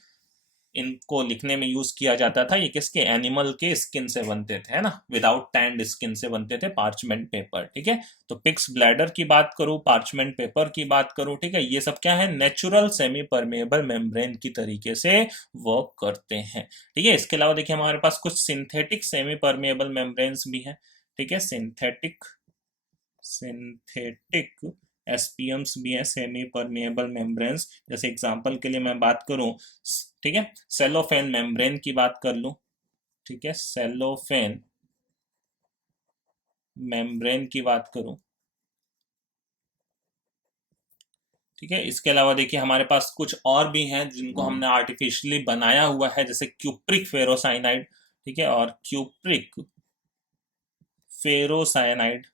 इनको लिखने में यूज किया जाता था। ये किसके, एनिमल के स्किन से बनते थे, है ना, विदाउट टैंड स्किन से बनते थे पार्चमेंट पेपर, ठीक है। तो पिग्स ब्लैडर की बात करूं, पार्चमेंट पेपर की बात करूं, ठीक है, ये सब क्या है, नेचुरल सेमी परमेबल मेम्ब्रेन की तरीके से वर्क करते हैं, ठीक है। इसके अलावा देखिए हमारे पास कुछ सिंथेटिक सेमी परमेबल मेम्ब्रेन्स भी हैं, ठीक है, सिंथेटिक सिंथेटिक एसपीएम्स भी हैं, सेमी परमिएबल मेम्ब्रेन्स, जैसे एग्जांपल के लिए मैं बात करूं, ठीक है, सेलोफेन मेम्ब्रेन की बात कर लूं, ठीक है, सेलोफेन मेम्ब्रेन की बात करूं, ठीक है। इसके अलावा देखिए हमारे पास कुछ और भी हैं जिनको हमने आर्टिफिशियली बनाया हुआ है, जैसे क्यूप्रिक फेरोसाइनाइड, ठीक है, और क्यूप्रिक फेरोसाइनाइड,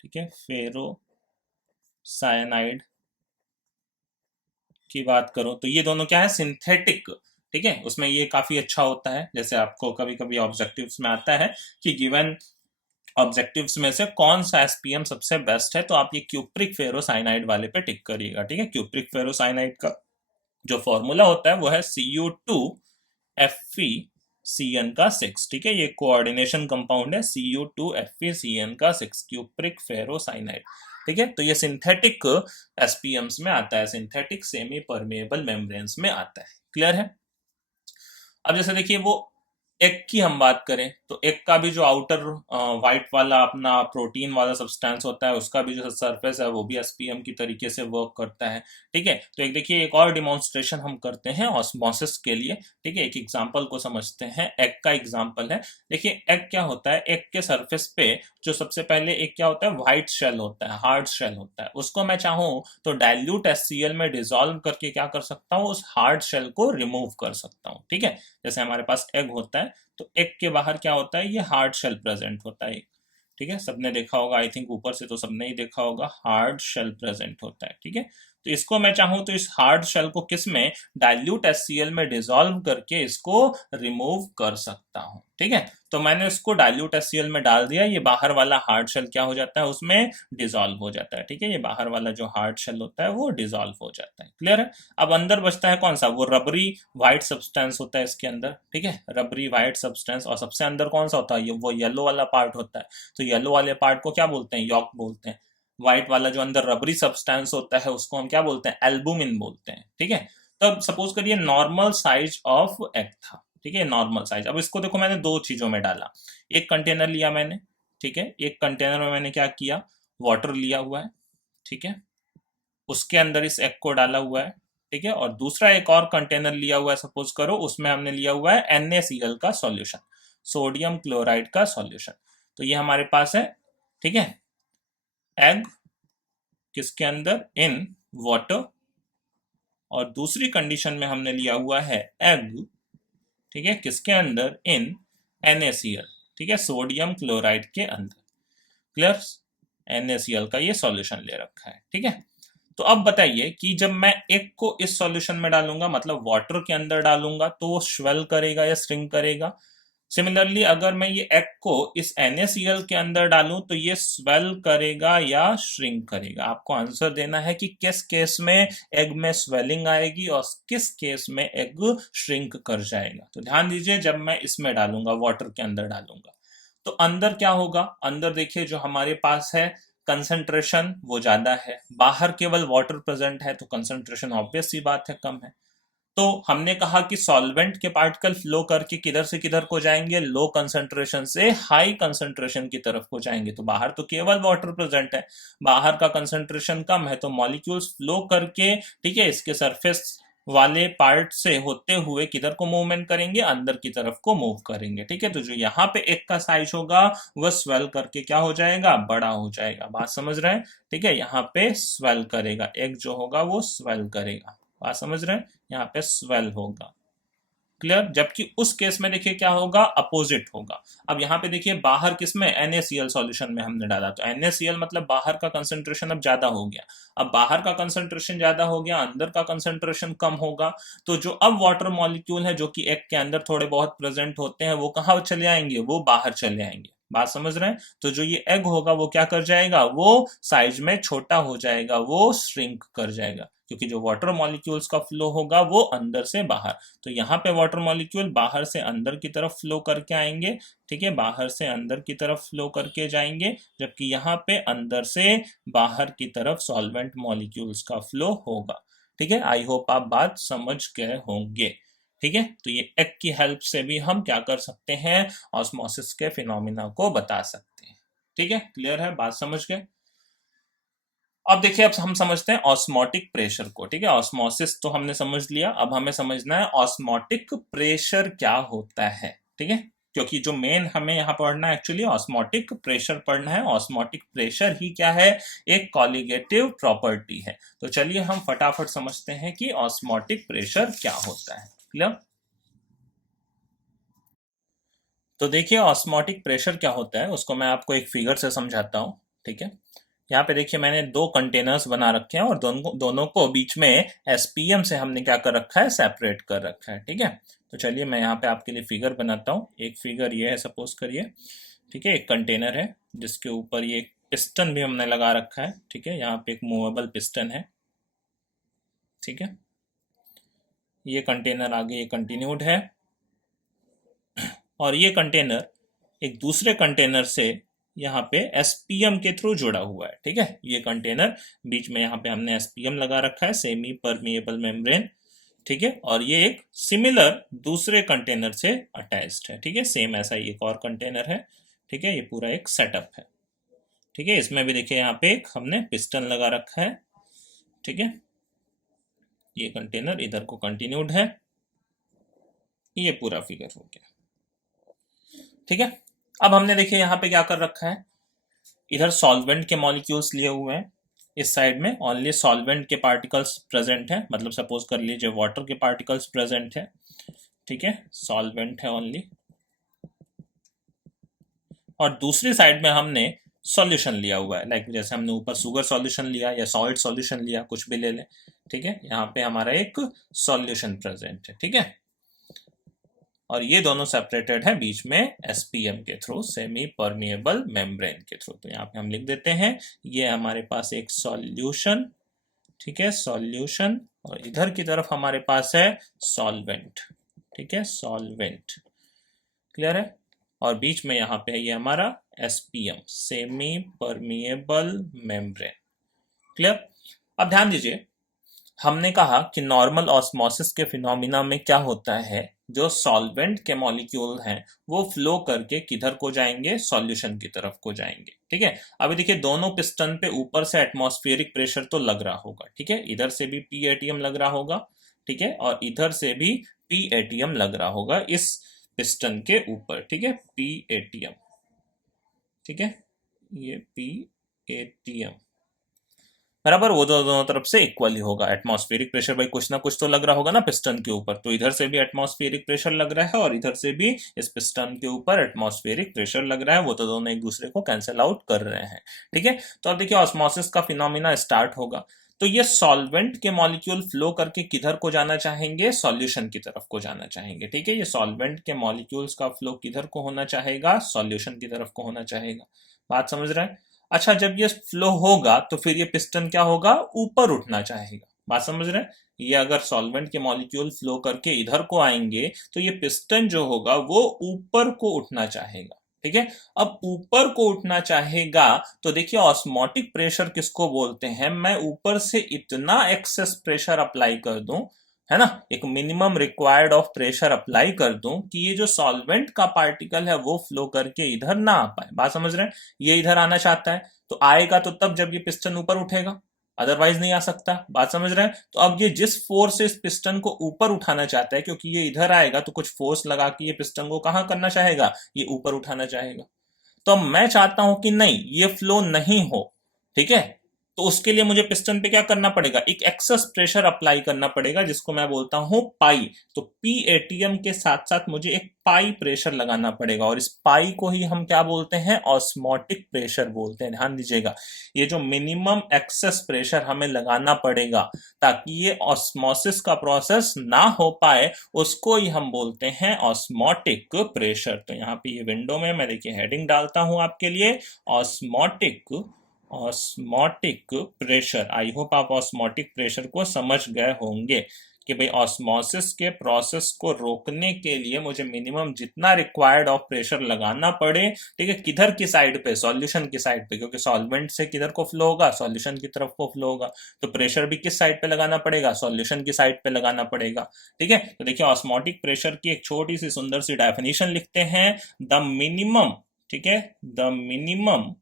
ठीक है, फेरोसाइनाइड की बात करूं तो ये दोनों क्या है, सिंथेटिक, ठीक है, उसमें ये काफी अच्छा होता है। जैसे आपको कभी कभी ऑब्जेक्टिव्स में आता है कि गिवन ऑब्जेक्टिव्स में से कौन सा एसपीएम सबसे बेस्ट है, तो आप ये क्यूप्रिक फेरोसाइनाइड वाले पे टिक करिएगा, ठीक है। क्यूप्रिक फेरोसाइनाइड का जो फॉर्मूला होता है वो है Cu2Fe का 6, ठीक है, ये कोऑर्डिनेशन कंपाउंड है, Cu2Fe का 6, क्यूप्रिक फेरोसाइनाइड, ठीक है। तो ये सिंथेटिक एसपीएम्स में आता है, सिंथेटिक सेमी परमेबल मेम्ब्रेन्स में आता है, क्लियर है। अब जैसे देखिए वो एग की हम बात करें तो एग का भी जो आउटर व्हाइट वाला अपना प्रोटीन वाला सब्सटेंस होता है, उसका भी जो सरफेस है वो भी एसपीएम की तरीके से वर्क करता है, ठीक है। तो एक देखिए एक और डिमॉन्स्ट्रेशन हम करते हैं ऑस्मोसिस के लिए, ठीक है, एक एग्जांपल को समझते हैं, एग का एग्जांपल है। देखिए एग क्या होता है, एग के सरफेस पे जो सबसे पहले एक क्या होता है, व्हाइट शेल होता है, हार्ड शेल होता है, उसको मैं चाहूँ तो डाइल्यूट HCl में डिजोल्व करके क्या कर सकता हूँ, उस हार्ड शेल को रिमूव कर सकता हूँ, ठीक है। जैसे हमारे पास एग होता है तो एग के बाहर क्या होता है, ये हार्ड शेल प्रेजेंट होता है, ठीक है, सबने देखा होगा, आई थिंक ऊपर से तो सबने ही देखा होगा, हार्ड शेल प्रेजेंट होता है, ठीक है। तो इसको मैं चाहूं तो इस हार्ड शेल को किस में, डाइल्यूट HCl में डिसॉल्व करके इसको रिमूव कर सकता हूं, ठीक है। तो मैंने इसको डाइल्यूट HCl में डाल दिया, ये बाहर वाला हार्ड शेल क्या हो जाता है, उसमें डिसॉल्व हो जाता है, ठीक है, ये बाहर वाला जो हार्ड शेल होता है वो डिसॉल्व हो जाता है, क्लियर है। अब अंदर बचता है कौन सा, वो रबरी व्हाइट सब्सटेंस होता है इसके अंदर, ठीक है, रबरी व्हाइट सब्सटेंस, और सबसे अंदर कौन सा होता है, ये वो येलो वाला पार्ट होता है। तो येलो वाले पार्ट को क्या बोलते हैं, यॉक बोलते हैं। व्हाइट वाला जो अंदर रबरी सब्सटेंस होता है उसको हम क्या बोलते हैं, एल्बुमिन बोलते हैं, ठीक है। तो अब सपोज करिए नॉर्मल साइज ऑफ एग था, ठीक है, नॉर्मल साइज। अब इसको देखो मैंने दो चीजों में डाला, एक कंटेनर लिया मैंने, ठीक है, एक कंटेनर में मैंने क्या किया, वाटर लिया हुआ है, ठीक है, उसके अंदर इस एग को डाला हुआ है, ठीक है, और दूसरा एक और कंटेनर लिया हुआ है, सपोज करो उसमें हमने लिया हुआ है NaCl का सॉल्यूशन, सोडियम क्लोराइड का सॉल्यूशन। तो ये हमारे पास है, ठीक है, एग किसके अंदर, इन वाटर, और दूसरी कंडीशन में हमने लिया हुआ है एग, ठीक है, किसके अंदर, इन NaCl, ठीक है, सोडियम क्लोराइड के अंदर, क्लियर, NaCl का ये सॉल्यूशन ले रखा है, ठीक है। तो अब बताइए कि जब मैं एग को इस सॉल्यूशन में डालूंगा, मतलब वाटर के अंदर डालूंगा, तो वो स्वेल करेगा या श्रिंक करेगा। सिमिलरली अगर मैं ये एग को इस NaCl के अंदर डालूं तो ये स्वेल करेगा या श्रिंक करेगा। आपको आंसर देना है कि किस केस में एग में स्वेलिंग आएगी और किस केस में एग श्रिंक कर जाएगा। तो ध्यान दीजिए, जब मैं इसमें डालूंगा, वाटर के अंदर डालूंगा, तो अंदर क्या होगा, अंदर देखिए जो हमारे पास है कंसंट्रेशन वो ज्यादा है, बाहर केवल वाटर प्रेजेंट है तो कंसंट्रेशन ऑब्वियस सी बात है कम है। तो हमने कहा कि सॉल्वेंट के पार्टिकल फ्लो करके किधर से किधर को जाएंगे, लो कंसंट्रेशन से हाई कंसंट्रेशन की तरफ को जाएंगे। तो बाहर तो केवल वाटर प्रेजेंट है, बाहर का कंसंट्रेशन कम है, तो मॉलिक्यूल्स फ्लो करके, ठीक है, इसके सरफेस वाले पार्ट से होते हुए किधर को मूवमेंट करेंगे, अंदर की तरफ को मूव करेंगे। ठीक है, तो जो यहाँ पे एक का साइज होगा वह स्वेल करके क्या हो जाएगा, बड़ा हो जाएगा। बात समझ रहे हैं? ठीक है, यहाँ पे स्वेल करेगा, एक जो होगा वो स्वेल करेगा। बात समझ रहे हैं? यहाँ पे स्वेल होगा। क्लियर? जबकि उस केस में देखिए क्या होगा, अपोजिट होगा। अब यहाँ पे देखिए बाहर किसमें, NaCl सॉल्यूशन में हमने डाला, तो NaCl मतलब बाहर का कंसंट्रेशन अब ज्यादा हो गया। अब बाहर का कंसंट्रेशन ज्यादा हो गया, अंदर का कंसंट्रेशन कम होगा। तो जो अब वाटर मॉलिक्यूल है जो कि एग के अंदर थोड़े बहुत प्रेजेंट होते हैं, वो कहाँ चले आएंगे, वो बाहर चले आएंगे। बात समझ रहे हैं? तो जो ये एग होगा वो क्या कर जाएगा, वो साइज में छोटा हो जाएगा, वो श्रिंक कर जाएगा, क्योंकि जो वाटर मॉलिक्यूल्स का फ्लो होगा वो अंदर से बाहर। तो यहाँ पे वाटर मॉलिक्यूल बाहर से अंदर की तरफ फ्लो करके आएंगे। ठीक है, बाहर से अंदर की तरफ फ्लो करके जाएंगे, जबकि यहाँ पे अंदर से बाहर की तरफ सॉल्वेंट मॉलिक्यूल्स का फ्लो होगा। ठीक है, आई होप आप बात समझ गए होंगे। ठीक है, तो ये एग की हेल्प से भी हम क्या कर सकते हैं, ऑस्मोसिस के फिनोमिना को बता सकते हैं। ठीक है, क्लियर है? बात समझ गए? अब देखिए, अब हम समझते हैं ऑस्मोटिक प्रेशर को। ठीक है, ऑस्मोसिस तो हमने समझ लिया, अब हमें समझना है ऑस्मोटिक प्रेशर क्या होता है। ठीक है, क्योंकि जो मेन हमें यहाँ पढ़ना है एक्चुअली ऑस्मोटिक प्रेशर पढ़ना है। ऑस्मोटिक प्रेशर ही क्या है, एक कॉलिगेटिव प्रॉपर्टी है। तो चलिए हम फटाफट समझते हैं कि ऑस्मोटिक प्रेशर क्या होता है। क्लियर? तो देखिए ऑस्मोटिक प्रेशर क्या होता है उसको मैं आपको एक फिगर से समझाता हूँ। ठीक है, यहाँ पे देखिए मैंने दो कंटेनर्स बना रखे हैं और दोनों को बीच में एसपीएम से हमने क्या कर रखा है, सेपरेट कर रखा है। ठीक है, तो चलिए मैं यहाँ पे आपके लिए फिगर बनाता हूँ। एक फिगर ये है, सपोज करिए। ठीक है, एक कंटेनर है जिसके ऊपर ये पिस्टन भी हमने लगा रखा है। ठीक है, यहाँ पे एक मूवेबल पिस्टन है। ठीक है, ये कंटेनर आगे ये कंटिन्यूड है और ये कंटेनर एक दूसरे कंटेनर से यहाँ पे एसपीएम के थ्रू जुड़ा हुआ है। ठीक है, ये कंटेनर बीच में यहाँ पे हमने एसपीएम लगा रखा है, सेमी परमिएबल मेम्ब्रेन। ठीक है, और ये एक सिमिलर दूसरे कंटेनर से अटैच्ड है। ठीक है, सेम ऐसा ही एक और कंटेनर है। ठीक है, ये पूरा एक सेटअप है। ठीक है, इसमें भी देखिए यहाँ पे एक हमने पिस्टन लगा रखा है। ठीक है, ये कंटेनर इधर को कंटिन्यूड है। ये पूरा फिगर हो गया। ठीक है, अब हमने देखिए यहाँ पे क्या कर रखा है, इधर सॉल्वेंट के मॉलिक्यूल्स लिए हुए हैं, इस साइड में ओनली सॉल्वेंट के पार्टिकल्स प्रेजेंट हैं, मतलब सपोज कर लीजिए वाटर के पार्टिकल्स प्रेजेंट है। ठीक है, सॉल्वेंट है ओनली, और दूसरी साइड में हमने सॉल्यूशन लिया हुआ है, लाइक जैसे हमने ऊपर शुगर सॉल्यूशन लिया या सॉल्ट सॉल्यूशन लिया, कुछ भी ले लें। ठीक है, यहाँ पे हमारा एक सॉल्यूशन प्रेजेंट है। ठीक है, और ये दोनों सेपरेटेड है बीच में एसपीएम के थ्रू, सेमी परमिएबल मेम्ब्रेन के थ्रू। तो यहाँ पे हम लिख देते हैं ये हमारे पास एक सॉल्यूशन। ठीक है, सॉल्यूशन, और इधर की तरफ हमारे पास है सॉल्वेंट। ठीक है, सॉल्वेंट। क्लियर है? और बीच में यहाँ पे है ये हमारा SPM, semi permeable membrane. Clear? अब ध्यान दीजिए, हमने कहा कि नॉर्मल ऑस्मोसिस के फिनोमिना में क्या होता है, जो सॉल्वेंट के मॉलिक्यूल हैं वो फ्लो करके किधर को जाएंगे, सॉल्यूशन की तरफ को जाएंगे। ठीक है, अभी देखिए दोनों पिस्टन पे ऊपर से एटमॉस्फेरिक प्रेशर तो लग रहा होगा। ठीक है, इधर से भी पी एटीएम लग रहा होगा। ठीक है, और इधर से भी पी एटीएम लग रहा होगा इस पिस्टन के ऊपर। ठीक है, पी एटीएम। ठीक है, ये पी एटीएम बराबर, वो दोनों तरफ से इक्वली होगा। एटमॉस्फेरिक प्रेशर भाई कुछ ना कुछ तो लग रहा होगा ना पिस्टन के ऊपर, तो इधर से भी एटमॉस्फेरिक प्रेशर लग रहा है और इधर से भी इस पिस्टन के ऊपर एटमॉस्फेरिक प्रेशर लग रहा है, वो तो दोनों एक दूसरे को कैंसिल आउट कर रहे हैं। ठीक है, तो अब देखिए ऑस्मोसिस का फिनोमिना स्टार्ट होगा। तो ये सॉल्वेंट के मॉलिक्यूल फ्लो करके किधर को जाना चाहेंगे, सॉल्यूशन की तरफ को जाना चाहेंगे। ठीक है, ये सॉल्वेंट के मॉलिक्यूल्स का फ्लो किधर को होना चाहेगा, सॉल्यूशन की तरफ को होना चाहेगा। बात समझ रहे हैं? अच्छा, जब ये फ्लो होगा तो फिर ये पिस्टन क्या होगा, ऊपर उठना चाहेगा। बात समझ रहे हैं? ये अगर सॉल्वेंट के मॉलिक्यूल फ्लो करके इधर को आएंगे तो ये पिस्टन जो होगा वो ऊपर को उठना चाहेगा। ठीक है, अब ऊपर को उठना चाहेगा तो देखिए ऑस्मोटिक प्रेशर किसको बोलते हैं, मैं ऊपर से इतना एक्सेस प्रेशर अप्लाई कर दूं, है ना, एक minimum required of pressure apply कर दूं कि ये जो सॉल्वेंट का पार्टिकल है वो फ्लो करके इधर ना आ पाए। बात समझ रहे हैं? ये इधर आना चाहता है तो आएगा तो तब जब ये पिस्टन ऊपर उठेगा। अदरवाइज नहीं आ सकता। बात समझ रहे हैं? तो अब ये जिस फोर्स से इस पिस्टन को ऊपर उठाना चाहता है, क्योंकि ये इधर आएगा तो कुछ फोर्स लगा के ये पिस्टन को कहाँ करना चाहेगा, ये ऊपर उठाना चाहेगा। तो अब मैं चाहता हूं कि नहीं, ये फ्लो नहीं हो, ठीक है। तो उसके लिए मुझे पिस्टन पे क्या करना पड़ेगा, एक एक्सेस प्रेशर अप्लाई करना पड़ेगा, जिसको मैं बोलता हूं पाई। तो पी एटीएम के साथ साथ मुझे एक पाई प्रेशर लगाना पड़ेगा, और इस पाई को ही हम क्या बोलते हैं, ऑस्मोटिक प्रेशर बोलते हैं। ध्यान दीजिएगा, ये जो मिनिमम एक्सेस प्रेशर हमें लगाना पड़ेगा ताकि ये ऑस्मोसिस का प्रोसेस ना हो पाए, उसको ही हम बोलते हैं ऑस्मोटिक प्रेशर। तो यहाँ पे ये विंडो में मैं देखिए हेडिंग डालता हूं आपके लिए, osmotic osmotic pressure. I hope आप ऑस्मोटिक प्रेशर को समझ गए होंगे कि भाई ऑस्मोसिस के प्रोसेस को रोकने के लिए मुझे मिनिमम जितना रिक्वायर्ड ऑफ प्रेशर लगाना पड़े, ठीक है, किधर की साइड पे, सॉल्यूशन की साइड पे, क्योंकि सॉल्वेंट से किधर को फ्लो होगा, सॉल्यूशन की तरफ को फ्लो होगा। तो प्रेशर भी किस साइड पे लगाना पड़ेगा, सॉल्यूशन की साइड पे लगाना पड़ेगा। ठीक है, तो देखिए ऑस्मोटिक प्रेशर की एक छोटी सी सुंदर सी डेफिनेशन लिखते हैं, द मिनिमम, ठीक है, द मिनिमम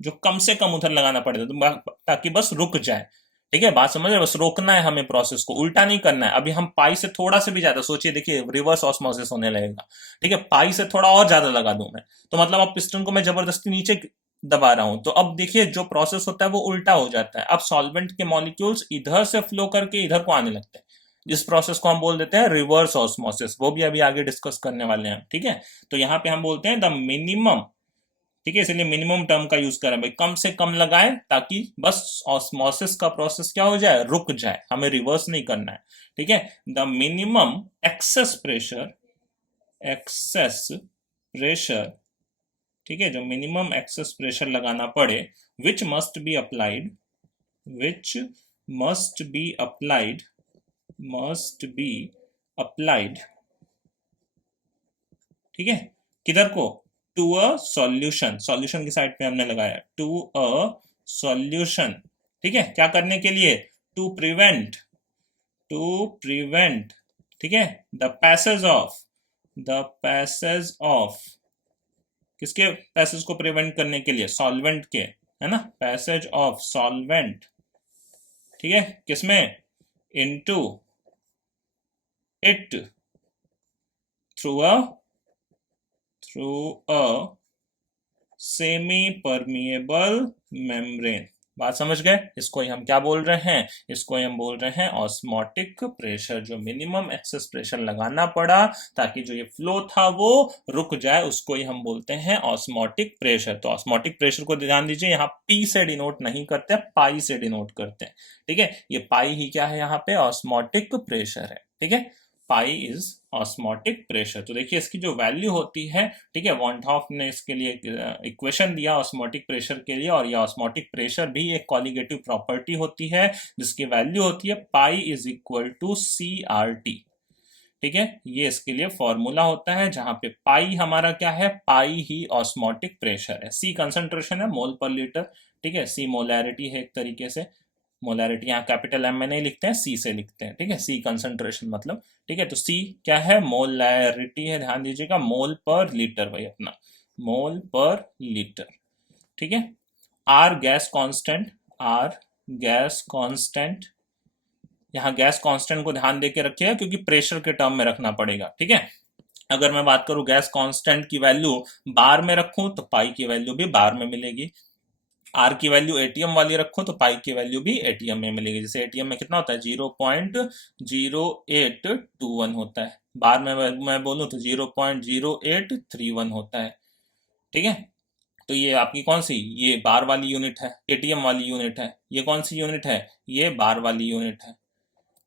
जो कम से कम उधर लगाना पड़ेगा ताकि बस रुक जाए। ठीक है, बात समझ रहे, बस रोकना है हमें, प्रोसेस को उल्टा नहीं करना है। अभी हम पाई से थोड़ा से भी ज्यादा, सोचिए देखिए रिवर्स ऑस्मोसिस होने लगेगा। ठीक है, पाई से थोड़ा और ज्यादा लगा दूं मैं, तो मतलब अब पिस्टन को मैं जबरदस्ती नीचे दबा रहा हूं, तो अब देखिए जो प्रोसेस होता है वो उल्टा हो जाता है। अब सॉल्वेंट के मॉलिक्यूल्स इधर से फ्लो करके इधर को आने लगते हैं, जिस प्रोसेस को हम बोल देते हैं रिवर्स ऑस्मोसिस, वो भी अभी आगे डिस्कस करने वाले हैं। ठीक है, तो यहां पे हम बोलते हैं द मिनिमम, ठीक है, इसलिए मिनिमम टर्म का यूज करें भाई, कम से कम लगाए ताकि बस ऑस्मोसिस का प्रोसेस क्या हो जाए, रुक जाए, हमें रिवर्स नहीं करना है। ठीक है, the minimum excess pressure, excess pressure, ठीक है, जो मिनिमम एक्सेस प्रेशर लगाना पड़े, which must be applied, which must be applied, must be applied, ठीक है, किधर को, टू अ सॉल्यूशन, सॉल्यूशन की साइड पे हमने लगाया, टू अ सॉल्यूशन। ठीक है, क्या करने के लिए, टू प्रिवेंट, टू प्रिवेंट, ठीक है, the passage of, the passage of, किसके पैसेज को प्रिवेंट करने के लिए, सॉल्वेंट के, है ना, पैसेज ऑफ सॉल्वेंट, ठीक है, किसमें, into it, through a, through a semi permeable membrane. बात समझ गए, इसको ही हम क्या बोल रहे हैं, इसको ही हम बोल रहे हैं ऑस्मोटिक प्रेशर। जो मिनिमम एक्सेस प्रेशर लगाना पड़ा ताकि जो ये फ्लो था वो रुक जाए, उसको ही हम बोलते हैं ऑस्मोटिक प्रेशर। तो ऑस्मोटिक प्रेशर को ध्यान दीजिए, यहाँ पी से डिनोट नहीं करते, पाई से डिनोट करते हैं। ठीक है, ये पाई ही क्या है, यहाँ पे ऑस्मोटिक प्रेशर है। ठीक है, पाई इज ऑस्मोटिक प्रेशर। तो देखिए इसकी जो वैल्यू होती है, ठीक है, वॉन हॉफ ने इसके लिए इक्वेशन दिया ऑस्मोटिक प्रेशर के लिए, और ये ऑस्मोटिक प्रेशर भी एक कॉलिगेटिव प्रॉपर्टी होती है जिसकी वैल्यू होती है pi is equal to C R T. ठीक है, ये इसके लिए फॉर्मूला होता है, जहां पे पाई हमारा क्या है, पाई ही ऑस्मोटिक प्रेशर है, सी कंसंट्रेशन है मोल पर लीटर, ठीक है, सी मोलैरिटी है एक तरीके से, मोलैरिटी यहाँ कैपिटल एम में नहीं लिखते हैं, सी से लिखते हैं। ठीक है, सी कंसंट्रेशन मतलब, ठीक है, तो सी क्या है, मोलैरिटी है, ध्यान दीजिएगा, मोल पर लीटर, भाई अपना मोल पर लीटर। ठीक है, R gas constant, R gas constant, यहाँ गैस कांस्टेंट को ध्यान देके रखिएगा क्योंकि प्रेशर के टर्म में रखना पड़ेगा। ठीक है, अगर मैं बात करूं गैस कांस्टेंट की वैल्यू बार में रखूं तो पाई की वैल्यू भी बार में मिलेगी, आर की वैल्यू एटीएम वाली रखो तो पाई की वैल्यू भी एटीएम में मिलेगी। जैसे एटीएम में कितना होता है, 0.0821 होता है, बार में मैं बोलूँ तो 0.0831 होता है। ठीक है, तो ये आपकी कौन सी, ये बार वाली यूनिट है, एटीएम वाली यूनिट है। ये कौन सी यूनिट है, ये बार वाली यूनिट है।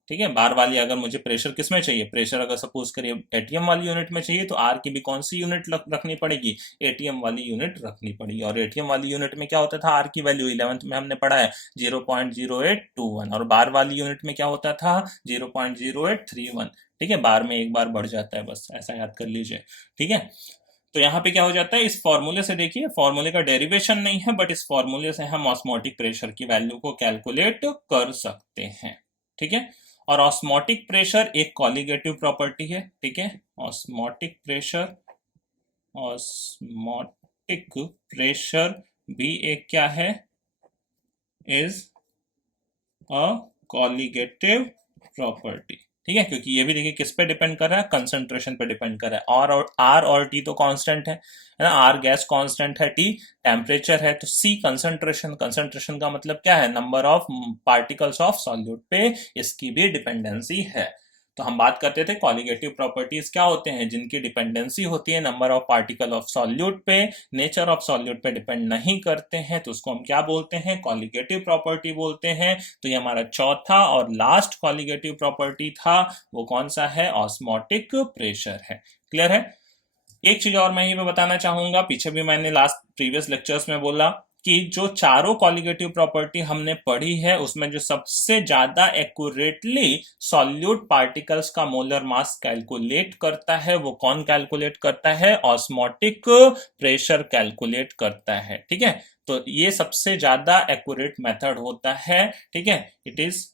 ठीक है, बार वाली अगर मुझे प्रेशर किस में चाहिए, प्रेशर अगर सपोज करिए एटीएम वाली यूनिट में चाहिए, तो आर की भी कौन सी यूनिट रखनी पड़ेगी, एटीएम वाली यूनिट रखनी पड़ेगी। और एटीएम वाली यूनिट में क्या होता था, आर की वैल्यू 11th में हमने पढ़ा है 0.0821, और बार वाली यूनिट में क्या होता था 0.0831। ठीक है, बार में एक बार बढ़ जाता है, बस ऐसा याद कर लीजिए। ठीक है, तो यहाँ पे क्या हो जाता है, इस फॉर्मूले से, देखिए फॉर्मूले का डेरिवेशन नहीं है, बट इस फॉर्मूले से हम ऑस्मोटिक प्रेशर की वैल्यू को कैलकुलेट कर सकते हैं। ठीक है, और ऑस्मोटिक प्रेशर एक कॉलिगेटिव प्रॉपर्टी है। ठीक है, ऑस्मोटिक प्रेशर, ऑस्मोटिक प्रेशर भी एक क्या है, इज अ कॉलिगेटिव प्रॉपर्टी। ठीक है, क्योंकि ये भी देखिए किस पे डिपेंड कर रहा है, कंसंट्रेशन पे डिपेंड कर रहा है। और आर और टी तो कांस्टेंट है ना, आर गैस कांस्टेंट है, टी टेम्परेचर है, तो सी कंसंट्रेशन। कंसंट्रेशन का मतलब क्या है, number of particles of solute पे इसकी भी डिपेंडेंसी है। तो हम बात करते थे कॉलिगेटिव प्रॉपर्टीज क्या होते हैं, जिनकी डिपेंडेंसी होती है number of particle of solute पे, नेचर ऑफ सॉल्यूट पे डिपेंड नहीं करते हैं, तो उसको हम क्या बोलते हैं, कॉलिगेटिव प्रॉपर्टी बोलते हैं। तो ये हमारा चौथा और लास्ट कॉलिगेटिव प्रॉपर्टी था, वो कौन सा है, ऑस्मोटिक प्रेशर है। क्लियर है। एक चीज और मैं यही पे बताना चाहूंगा, पीछे भी मैंने लास्ट प्रीवियस लेक्चर्स में बोला कि जो चारों कॉलिगेटिव प्रॉपर्टी हमने पढ़ी है उसमें जो सबसे ज्यादा एक्यूरेटली सॉल्यूट पार्टिकल्स का मोलर मास कैलकुलेट करता है, वो कौन कैलकुलेट करता है, ऑस्मोटिक प्रेशर कैलकुलेट करता है। ठीक है, तो ये सबसे ज्यादा एक्यूरेट मेथड होता है। ठीक है, it is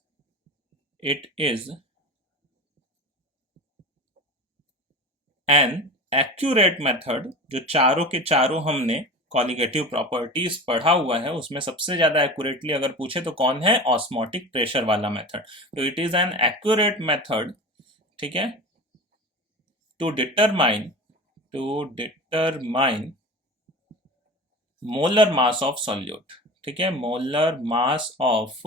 an accurate method. जो चारों के चारों हमने कॉलिगेटिव प्रॉपर्टीज पढ़ा हुआ है उसमें सबसे ज्यादा एक्यूरेटली अगर पूछे तो कौन है, ऑस्मोटिक प्रेशर वाला मेथड। तो it is an accurate method, ठीक है, to determine molar mass of solute. ठीक है, मोलर मास ऑफ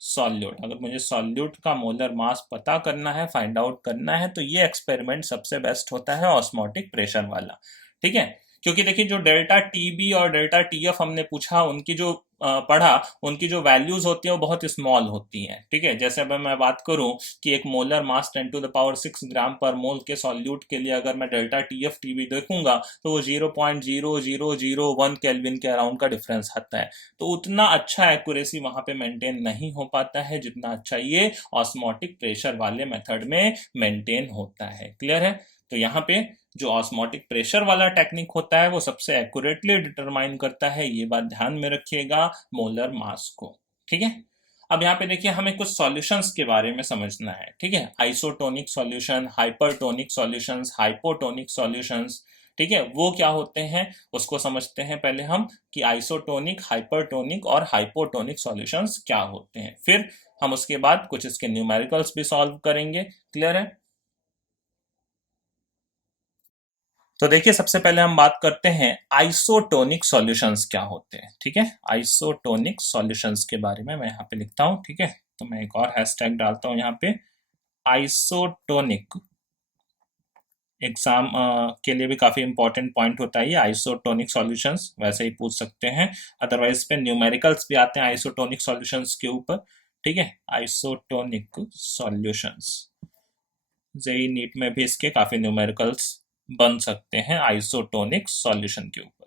सॉल्यूट। अगर मुझे सॉल्यूट का मोलर मास पता करना है, फाइंड आउट करना है, तो ये एक्सपेरिमेंट सबसे बेस्ट होता है ऑस्मोटिक प्रेशर वाला। ठीक है, क्योंकि देखिए जो डेल्टा टीबी और डेल्टा टीएफ हमने पूछा, उनकी जो पढ़ा, उनकी जो वैल्यूज होती है वो बहुत स्मॉल होती हैं। ठीक है, जैसे अब मैं बात करूं कि एक मोलर मास 10⁻⁶ ग्राम पर मोल के सॉल्यूट के लिए अगर मैं डेल्टा टीएफ टीबी देखूंगा तो वो 0.0001 केल्विन के अराउंड का डिफरेंस आता है। तो उतना अच्छा एक्यूरेसी वहां पे मेंटेन नहीं हो पाता है जितना अच्छा ये ऑस्मोटिक प्रेशर वाले मेथड में मेंटेन होता है। क्लियर है। तो यहाँ पे जो ऑस्मोटिक प्रेशर वाला टेक्निक होता है वो सबसे एक्यूरेटली डिटरमाइन करता है, ये बात ध्यान में रखिएगा, मोलर मास को। ठीक है, अब यहाँ पे देखिए हमें कुछ सॉल्यूशंस के बारे में समझना है। ठीक है, isotonic solution, hypertonic solutions, hypotonic solutions. ठीक है, वो क्या होते हैं उसको समझते हैं पहले हम, कि आइसोटोनिक, हाइपरटोनिक और हाइपोटोनिक सॉल्यूशंस क्या होते हैं, फिर हम उसके बाद कुछ इसके न्यूमेरिकल्स भी सॉल्व करेंगे। क्लियर है। तो देखिए सबसे पहले हम बात करते हैं आइसोटोनिक सॉल्यूशंस क्या होते हैं। ठीक है, आइसोटोनिक सॉल्यूशंस के बारे में मैं यहाँ पे लिखता हूँ। ठीक है, तो मैं एक और हैशटैग डालता हूँ यहाँ पे, आइसोटोनिक। एग्जाम के लिए भी काफी इंपॉर्टेंट पॉइंट होता है ये आइसोटोनिक सॉल्यूशंस, वैसे ही पूछ सकते हैं। अदरवाइज पे न्यूमेरिकल्स भी आते हैं आइसोटोनिक सॉल्यूशंस के ऊपर। ठीक है, आइसोटोनिक सॉल्यूशंस, जेई नीट में भी इसके काफी न्यूमेरिकल्स बन सकते हैं आइसोटोनिक सॉल्यूशन के ऊपर।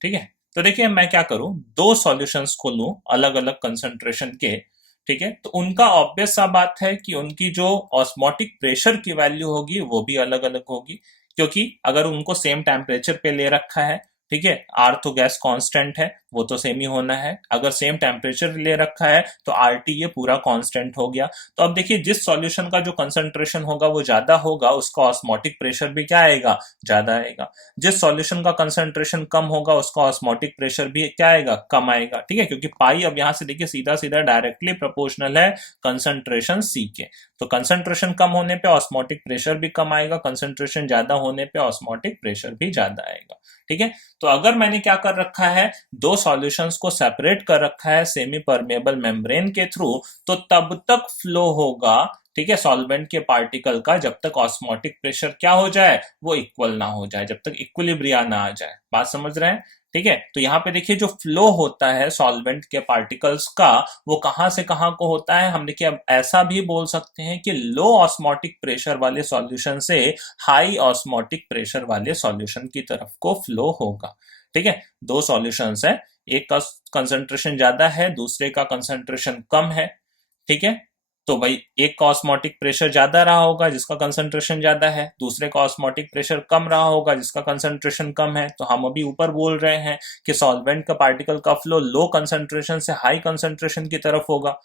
ठीक है, तो देखिए मैं क्या करूं, दो सॉल्यूशंस को लूं अलग अलग कंसंट्रेशन के। ठीक है, तो उनका ऑब्वियस सा बात है कि उनकी जो ऑस्मोटिक प्रेशर की वैल्यू होगी वो भी अलग अलग होगी, क्योंकि अगर उनको सेम टेम्परेचर पे ले रखा है, ठीक है, आर तो गैस कांस्टेंट है, वो तो सेम ही होना है। अगर सेम टेम्परेचर ले रखा है तो आर टी ये पूरा कांस्टेंट हो गया। तो अब देखिए जिस सॉल्यूशन का जो कंसंट्रेशन होगा वो ज्यादा होगा, उसका ऑस्मोटिक प्रेशर भी क्या आएगा, ज्यादा आएगा। जिस सॉल्यूशन का कंसंट्रेशन कम होगा उसका ऑस्मोटिक प्रेशर भी क्या आएगा, कम आएगा। ठीक है, क्योंकि पाई अब यहां से देखिए सीधा सीधा डायरेक्टली प्रोपोर्शनल है कंसंट्रेशन सी के। तो कंसंट्रेशन कम होने पे ऑस्मोटिक प्रेशर भी कम आएगा, कंसंट्रेशन ज्यादा होने पे ऑस्मोटिक प्रेशर भी ज्यादा आएगा। ठीक है, तो अगर मैंने क्या कर रखा है, दो सॉल्यूशंस को सेपरेट कर रखा है सेमी परमेबल मेम्ब्रेन के थ्रू, तो तब तक फ्लो होगा, ठीक है, सॉल्वेंट के पार्टिकल का, जब तक ऑस्मोटिक प्रेशर क्या हो जाए, वो इक्वल ना हो जाए, जब तक इक्विलिब्रिया ना आ जाए। बात समझ रहे हैं। ठीक है, तो यहाँ पे देखिए जो फ्लो होता है सॉल्वेंट के पार्टिकल्स का, वो कहां से कहां को होता है, हम देखिए अब ऐसा भी बोल सकते हैं कि लो ऑस्मोटिक प्रेशर वाले सॉल्यूशन से हाई ऑस्मोटिक प्रेशर वाले सॉल्यूशन की तरफ को फ्लो होगा। ठीक है, दो सॉल्यूशंस है, एक का कंसंट्रेशन ज्यादा है, दूसरे का कंसंट्रेशन कम है। ठीक है, तो भाई एक का ऑस्मोटिक प्रेशर ज्यादा रहा होगा जिसका कंसंट्रेशन ज्यादा है, दूसरे का ऑस्मोटिक प्रेशर कम रहा होगा जिसका कंसंट्रेशन कम है। तो हम अभी ऊपर बोल रहे हैं कि सॉल्वेंट का पार्टिकल का फ्लो लो कंसंट्रेशन से हाई कंसंट्रेशन की तरफ होगा।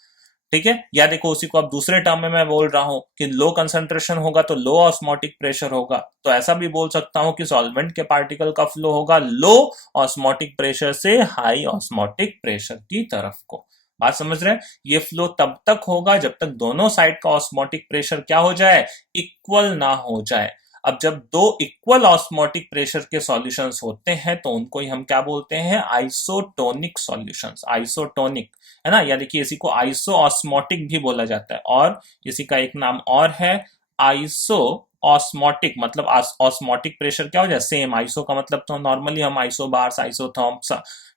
ठीक है, या देखो उसी को अब दूसरे टर्म में मैं बोल रहा हूं कि लो कंसंट्रेशन होगा तो लो ऑस्मोटिक प्रेशर होगा, तो ऐसा भी बोल सकता हूं कि सॉल्वेंट के पार्टिकल का फ्लो होगा लो ऑस्मोटिक प्रेशर से हाई ऑस्मोटिक प्रेशर की तरफ को। बात समझ रहे हैं? ये फ्लो तब तक होगा जब तक दोनों साइड का ऑस्मोटिक प्रेशर क्या हो जाए, इक्वल ना हो जाए। अब जब दो इक्वल ऑस्मोटिक प्रेशर के सॉल्यूशंस होते हैं तो उनको ही हम क्या बोलते हैं, आइसोटोनिक सॉल्यूशंस। आइसोटोनिक है ना, या देखिए इसी को आइसो ऑस्मोटिक भी बोला जाता है, और इसी का एक नाम और है आइसो ऑस्मोटिक। मतलब ऑस्मोटिक प्रेशर क्या हो जाए, सेम। आइसो का मतलब तो नॉर्मली हम आइसोबार्स, आइसोथर्म्स,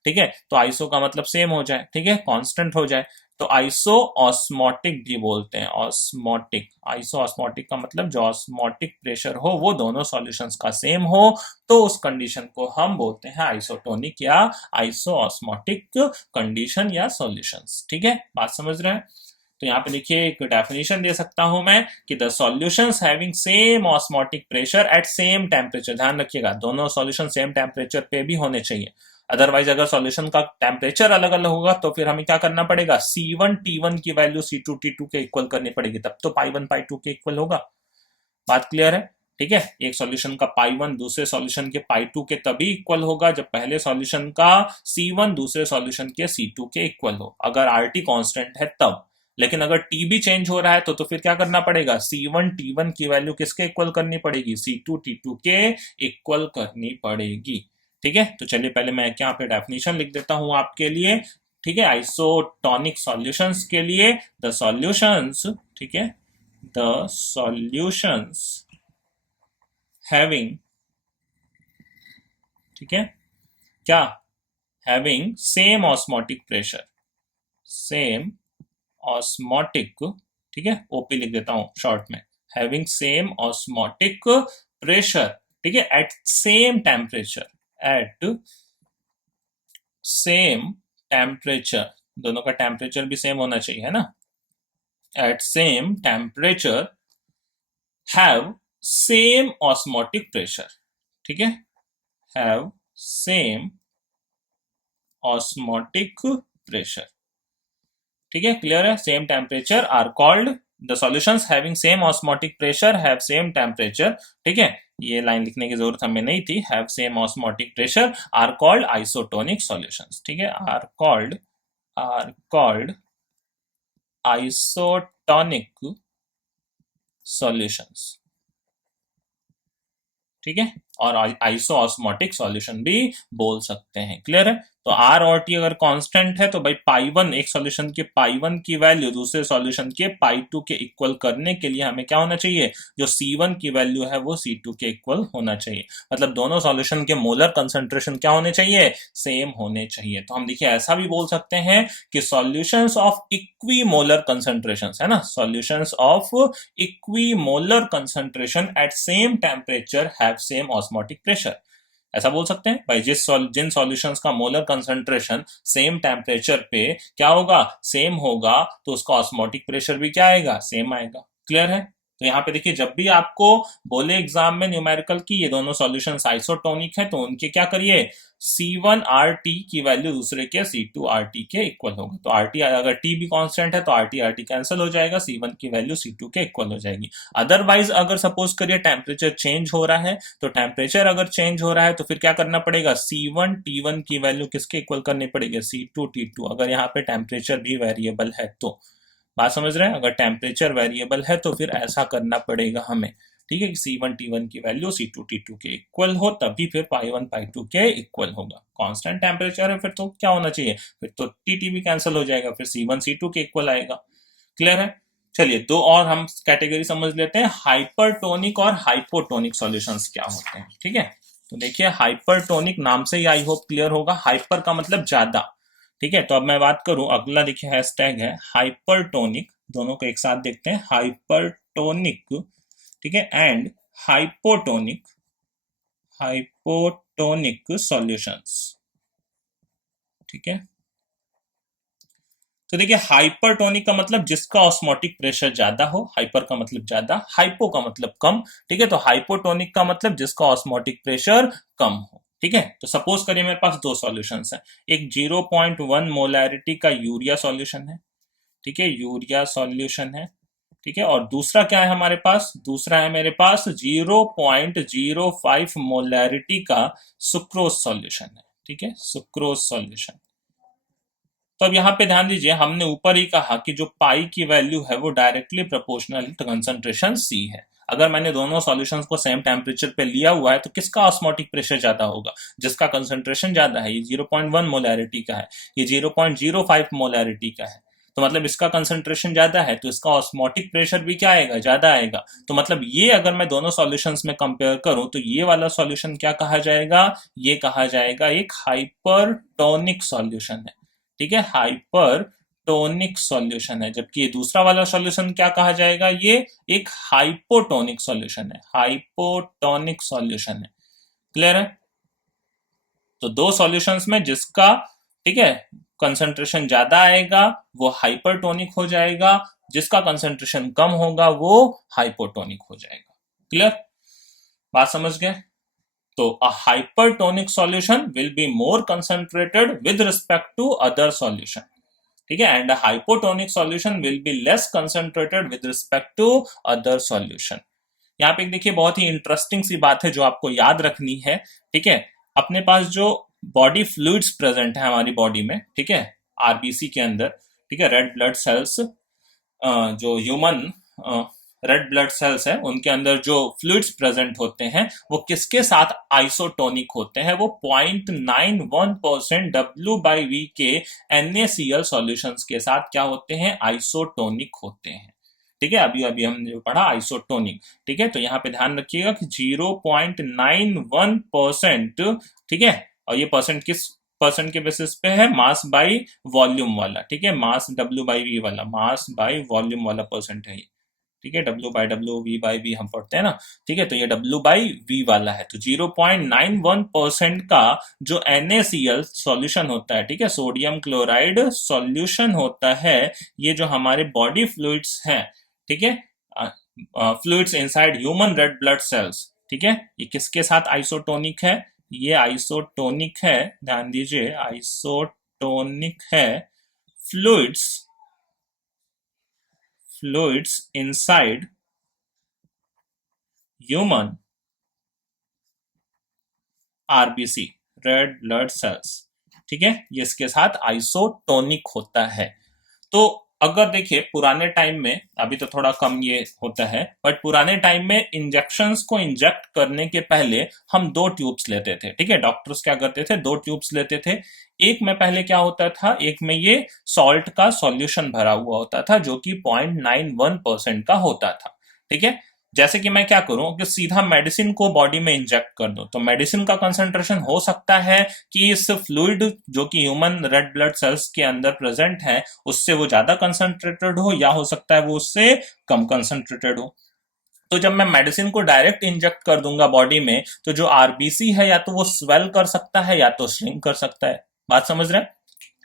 ठीक है, तो आइसो का मतलब सेम हो जाए, ठीक है, कांस्टेंट हो जाए, तो आइसो ऑस्मोटिक भी बोलते हैं। ऑस्मोटिक, आइसो ऑस्मोटिक का मतलब जो ऑस्मोटिक प्रेशर हो वो दोनों सॉल्यूशंस का सेम हो, तो उस कंडीशन को हम बोलते हैं आइसोटोनिक या आइसो ऑस्मोटिक कंडीशन या सॉल्यूशंस। ठीक है, बात समझ रहे हैं? तो यहाँ पे देखिए एक डेफिनेशन दे सकता हूं मैं कि the solutions having same osmotic pressure at same temperature. ध्यान रखिएगा, दोनों सॉल्यूशन सेम टेम्परेचर पे भी होने चाहिए। अदरवाइज अगर सॉल्यूशन का टेम्परेचर अलग अलग होगा तो फिर हमें क्या करना पड़ेगा, C1 T1 की वैल्यू C2 T2 के इक्वल करनी पड़ेगी, तब तो पाई 1 पाई 2 के इक्वल होगा। बात क्लियर है? ठीक है, एक सॉल्यूशन का पाई 1 दूसरे सॉल्यूशन के पाई 2 के तभी इक्वल होगा जब पहले सॉल्यूशन का C1 दूसरे सॉल्यूशन के C2 के इक्वल हो, अगर RT कांस्टेंट है तब। लेकिन अगर T भी चेंज हो रहा है तो फिर क्या करना पड़ेगा, C1 T1 की वैल्यू किसके इक्वल करनी पड़ेगी, C2 T2 के इक्वल करनी पड़ेगी। ठीक है, तो चलिए पहले मैं यहाँ पे डेफिनेशन लिख देता हूं आपके लिए। ठीक है, आइसोटोनिक सॉल्यूशंस के लिए द सॉल्यूशंस, ठीक है, the solutions having, ठीक है, क्या, having same osmotic pressure, same osmotic, ठीक है, ओपी लिख देता हूं शॉर्ट में, having same osmotic pressure, ठीक है, at same temperature, at same temperature, दोनों का टेम्परेचर भी सेम होना चाहिए, है ना, at same temperature have same osmotic pressure, ठीक है, have same osmotic pressure। ठीक है, क्लियर है? Same temperature are called, the solutions having same osmotic pressure have same temperature. ठीक है, ये लाइन लिखने की जरूरत हमें नहीं थी, have same osmotic pressure are called isotonic solutions. ठीक है, आर कॉल्ड आइसोटोनिक सॉल्यूशंस। ठीक है, और आइसो ऑस्मोटिक सॉल्यूशन भी बोल सकते हैं। क्लियर है? तो आर और टी अगर कांस्टेंट है तो भाई पाई 1, एक सॉल्यूशन के पाई 1 की वैल्यू दूसरे सॉल्यूशन के पाई 2 के इक्वल करने के लिए हमें क्या होना चाहिए, जो C1 की वैल्यू है वो C2 के इक्वल होना चाहिए। मतलब दोनों सॉल्यूशन के मोलर कंसंट्रेशन क्या होने चाहिए, सेम होने चाहिए। तो हम देखिए ऐसा भी बोल सकते हैं कि सॉल्यूशंस ऑफ इक्वीमोलर कंसंट्रेशंस, है ना, solutions of equimolar concentration at same temperature have same osmotic pressure. ऐसा बोल सकते हैं भाई, जिन सॉल्यूशंस का मोलर कंसंट्रेशन सेम टेम्परेचर पे क्या होगा, सेम होगा, तो उसका ऑस्मोटिक प्रेशर भी क्या आएगा, सेम आएगा। क्लियर है? तो यहाँ पे देखिए जब भी आपको बोले एग्जाम में न्यूमेरिकल की ये दोनों सॉल्यूशंस आइसोटोनिक है तो उनके क्या करिए, C1 RT की वैल्यू दूसरे के C2 RT के इक्वल होगा। तो RT अगर T भी कांस्टेंट है तो RT कैंसिल हो जाएगा, C1 की वैल्यू C2 के इक्वल हो जाएगी। अदरवाइज अगर सपोज करिए टेम्परेचर चेंज हो रहा है, तो टेम्परेचर अगर चेंज हो रहा है तो फिर क्या करना पड़ेगा, C1 T1 की वैल्यू किसके इक्वल करनी पड़ेगी, C2 T2, अगर यहाँ पे टेम्परेचर भी वेरिएबल है तो। बात समझ रहे हैं? अगर टेम्परेचर वेरिएबल है तो फिर ऐसा करना पड़ेगा हमें। ठीक है, कि C1 T1 की वैल्यू C2 T2 के इक्वल हो, तभी फिर पाई 1 पाई 2 के इक्वल होगा। कांस्टेंट टेम्परेचर है फिर तो क्या होना चाहिए, फिर तो TT भी कैंसिल हो जाएगा, फिर C1 C2 के इक्वल आएगा। क्लियर है? चलिए दो और हम कैटेगरी समझ लेते हैं, हाइपरटोनिक और हाइपोटोनिक सॉल्यूशंस क्या होते हैं। ठीक है, तो देखिए हाइपरटोनिक नाम से ही आई होप क्लियर होगा, हाइपर का मतलब ज्यादा। ठीक है, तो अब मैं बात करूं, अगला देखिए हैशटैग है हाइपरटोनिक, दोनों को एक साथ देखते हैं, हाइपरटोनिक, ठीक है, एंड हाइपोटोनिक, हाइपोटोनिक सॉल्यूशंस। ठीक है, तो देखिए हाइपरटोनिक का मतलब जिसका ऑस्मोटिक प्रेशर ज्यादा हो, हाइपर का मतलब ज्यादा, हाइपो का मतलब कम। ठीक है, तो हाइपोटोनिक का मतलब जिसका ऑस्मोटिक प्रेशर कम हो। ठीक है, तो सपोज करिए मेरे पास दो सॉल्यूशंस हैं, एक 0.1 मोलैरिटी का यूरिया सॉल्यूशन है, ठीक है, यूरिया सॉल्यूशन है, ठीक है, और दूसरा क्या है हमारे पास, दूसरा है मेरे पास 0.05 मोलैरिटी का सुक्रोज सॉल्यूशन है। ठीक है, सुक्रोज सॉल्यूशन। तो अब यहाँ पे ध्यान दीजिए, हमने ऊपर ही कहा कि जो पाई की वैल्यू है वो directly proportional to concentration C है। अगर मैंने दोनों सॉल्यूशंस को सेम टेम्परेचर पे लिया हुआ है तो किसका ऑस्मोटिक प्रेशर ज्यादा होगा? जिसका कंसंट्रेशन ज्यादा है। ये 0.1 मोलैरिटी का है, ये 0.05 मोलैरिटी का है, तो मतलब इसका कंसंट्रेशन ज्यादा है, तो इसका ऑस्मोटिक प्रेशर भी क्या आएगा? ज्यादा आएगा। तो मतलब ये अगर मैं दोनों सॉल्यूशंस में कंपेयर करूं तो ये वाला सॉल्यूशन क्या कहा जाएगा? ये कहा जाएगा एक हाइपरटोनिक सॉल्यूशन है। ठीक है, हाइपरटोनिक सॉल्यूशन है। जबकि ये दूसरा वाला सॉल्यूशन क्या कहा जाएगा? ये एक हाइपोटोनिक सॉल्यूशन है, हाइपोटोनिक सॉल्यूशन है। क्लियर है? तो दो सॉल्यूशंस में जिसका, ठीक है, कंसंट्रेशन ज्यादा आएगा वो हाइपरटोनिक हो जाएगा, जिसका कंसंट्रेशन कम होगा वो हाइपोटोनिक हो जाएगा। क्लियर? बात समझ गए? तो a hypertonic solution will be more concentrated with respect to other solution. ठीक है, and a hypotonic solution will be less concentrated with respect to other solution. यहाँ पे देखिए बहुत ही इंटरेस्टिंग सी बात है जो आपको याद रखनी है। ठीक है, अपने पास जो बॉडी फ्लूइड्स प्रेजेंट है हमारी बॉडी में, ठीक है, आरबीसी के अंदर, ठीक है, रेड ब्लड सेल्स, जो ह्यूमन रेड ब्लड सेल्स है उनके अंदर जो फ्लूइड्स प्रेजेंट होते हैं वो किसके साथ आइसोटोनिक होते हैं? वो 0.91% W/V के NaCl सॉल्यूशंस के साथ क्या होते हैं? आइसोटोनिक होते हैं। ठीक है, अभी अभी हमने पढ़ा आइसोटोनिक। ठीक है, तो यहाँ पे ध्यान रखिएगा कि 0.91%, ठीक है, और ये परसेंट किस परसेंट के बेसिस पे है? मास बाई वॉल्यूम वाला। ठीक है, मास W/V वाला, मास बाई वॉल्यूम वाला परसेंट है ये। ठीक है, W/W, V/V हम पढ़ते हैं ना। ठीक है, तो ये W/V वाला है। तो 0.91% का जो NaCl सॉल्यूशन होता है, ठीक है, सोडियम क्लोराइड सॉल्यूशन होता है, ये जो हमारे बॉडी फ्लूइड्स हैं, ठीक है, fluids inside human red blood cells, ठीक है, ये किसके साथ आइसोटोनिक है? ये आइसोटोनिक है, ध्यान दीजिए, आइसोटोनिक है fluids inside human RBC, red blood cells. ठीक है, ये इसके साथ आइसोटोनिक होता है। तो अगर देखिए पुराने टाइम में, अभी तो थोड़ा कम ये होता है, बट पुराने टाइम में इंजेक्शंस को इंजेक्ट करने के पहले हम दो ट्यूब्स लेते थे। ठीक है, डॉक्टर्स क्या करते थे? दो ट्यूब्स लेते थे। एक में पहले क्या होता था? एक में ये सॉल्ट का सॉल्यूशन भरा हुआ होता था जो कि 0.91% का होता था। ठीक है, जैसे कि मैं क्या करूं कि सीधा मेडिसिन को बॉडी में इंजेक्ट कर दूं, तो मेडिसिन का कंसंट्रेशन हो सकता है कि इस फ्लूइड जो कि ह्यूमन रेड ब्लड सेल्स के अंदर प्रेजेंट है उससे वो ज्यादा कंसंट्रेटेड हो, या हो सकता है वो उससे कम कंसंट्रेटेड हो। तो जब मैं मेडिसिन को डायरेक्ट इंजेक्ट कर दूंगा बॉडी में, तो जो आरबीसी है या तो वो स्वेल कर सकता है या तो श्रिंक कर सकता है। बात समझ रहे हैं?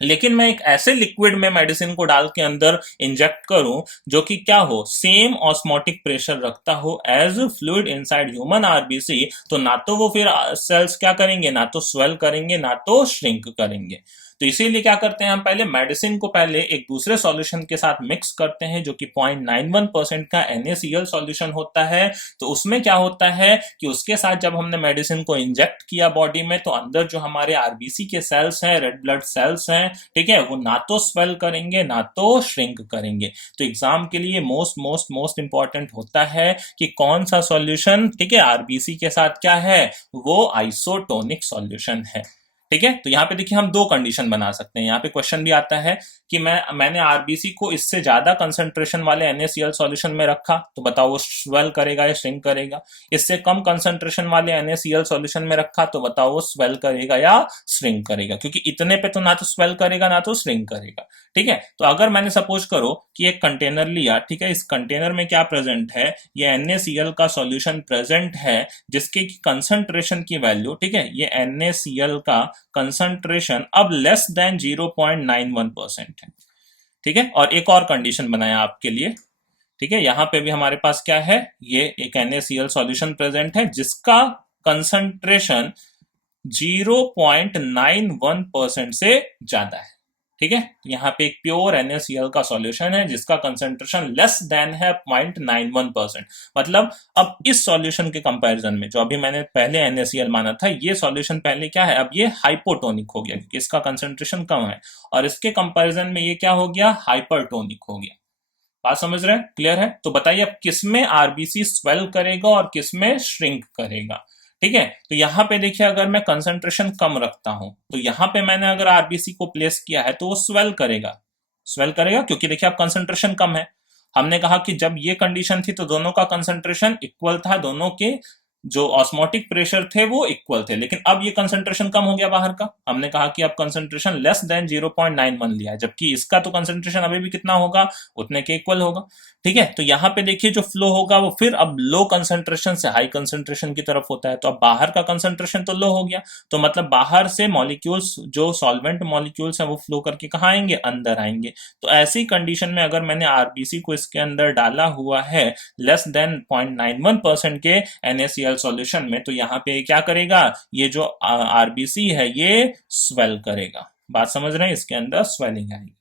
लेकिन मैं एक ऐसे लिक्विड में मेडिसिन को डाल के अंदर इंजेक्ट करूं जो कि क्या हो? सेम ऑस्मोटिक प्रेशर रखता हो as fluid inside human RBC, तो ना तो वो फिर सेल्स क्या करेंगे? ना तो स्वेल करेंगे ना तो श्रिंक करेंगे। तो इसीलिए क्या करते हैं हम? पहले मेडिसिन को पहले एक दूसरे सॉल्यूशन के साथ मिक्स करते हैं जो कि 0.91% का NaCl सॉल्यूशन होता है। तो उसमें क्या होता है कि उसके साथ जब हमने मेडिसिन को इंजेक्ट किया बॉडी में, तो अंदर जो हमारे आरबीसी के सेल्स हैं, रेड ब्लड सेल्स हैं, ठीक है, वो ना तो स्वेल करेंगे ना तो श्रिंक करेंगे। तो एग्जाम के लिए मोस्ट मोस्ट मोस्ट इंपॉर्टेंट होता है कि कौन सा सॉल्यूशन, ठीक है, आरबीसी के साथ क्या है? वो आइसोटोनिक सॉल्यूशन है। ठीक है, तो यहाँ पे देखिए हम दो कंडीशन बना सकते हैं। यहाँ पे क्वेश्चन भी आता है कि मैंने आरबीसी को इससे ज्यादा कंसंट्रेशन वाले NaCl सॉल्यूशन में रखा, तो बताओ वो स्वेल करेगा या श्रिंक करेगा? इससे कम कंसंट्रेशन वाले NaCl सॉल्यूशन में रखा, तो बताओ वो स्वेल करेगा या श्रिंक करेगा? क्योंकि इतने पे तो ना तो स्वेल करेगा ना तो श्रिंक करेगा। ठीक है, तो अगर मैंने सपोज करो कि एक कंटेनर लिया, ठीक है, इस कंटेनर में क्या प्रेजेंट है? ये NaCl का सॉल्यूशन प्रेजेंट है जिसके कंसंट्रेशन की वैल्यू, ठीक है, ये NaCl का कंसंट्रेशन अब लेस देन 0.91% है। ठीक है, और एक और कंडीशन बनाया आपके लिए। ठीक है, यहां पे भी हमारे पास क्या है? ये एक NaCl सॉल्यूशन प्रेजेंट है जिसका कंसंट्रेशन 0.91% से ज्यादा है। ठीक है, यहाँ पे एक प्योर NaCl का सॉल्यूशन है जिसका कंसंट्रेशन लेस देन है 0.91%। मतलब अब इस सॉल्यूशन के कंपैरिजन में जो अभी मैंने पहले NaCl माना था, ये सॉल्यूशन पहले क्या है, अब ये हाइपोटोनिक हो गया क्योंकि इसका कंसंट्रेशन कम है, और इसके कंपैरिजन में ये क्या हो गया, हाइपरटोनिक हो गया। बात समझ रहे हैं, क्लियर है? तो बताइए अब किसमें आरबीसी स्वेल करेगा और किसमें श्रिंक करेगा। ठीक है, तो यहां पे देखिए अगर मैं कंसंट्रेशन कम रखता हूं तो यहां पे मैंने अगर आरबीसी को प्लेस किया है तो वो स्वेल करेगा। स्वेल करेगा क्योंकि देखिए अब कंसंट्रेशन कम है। हमने कहा कि जब ये कंडीशन थी तो दोनों का कंसंट्रेशन इक्वल था, दोनों के जो ऑस्मोटिक प्रेशर थे वो इक्वल थे, लेकिन अब ये कंसंट्रेशन कम हो गया बाहर का। हमने कहा कि अब कंसंट्रेशन लेस देन 0.91 लिया है, जबकि इसका तो कंसंट्रेशन अभी भी कितना होगा, उतने के इक्वल होगा। ठीक है, तो यहां पे देखिए जो फ्लो होगा वो फिर अब लो कंसंट्रेशन से हाई कंसंट्रेशन की तरफ होता है, तो अब बाहर का कंसंट्रेशन तो लो हो गया, तो मतलब बाहर से मॉलिक्यूल्स, जो सॉल्वेंट मॉलिक्यूल्स है वो फ्लो करके कहाँ आएंगे, अंदर आएंगे। तो ऐसी कंडीशन में अगर मैंने आरबीसी को इसके अंदर डाला हुआ है लेस देन 0.91% के NaCl सॉल्यूशन में, तो यहाँ पे क्या करेगा, ये जो आरबीसी है ये स्वेल करेगा। बात समझ रहे हैं, इसके अंदर स्वेलिंग आएगी।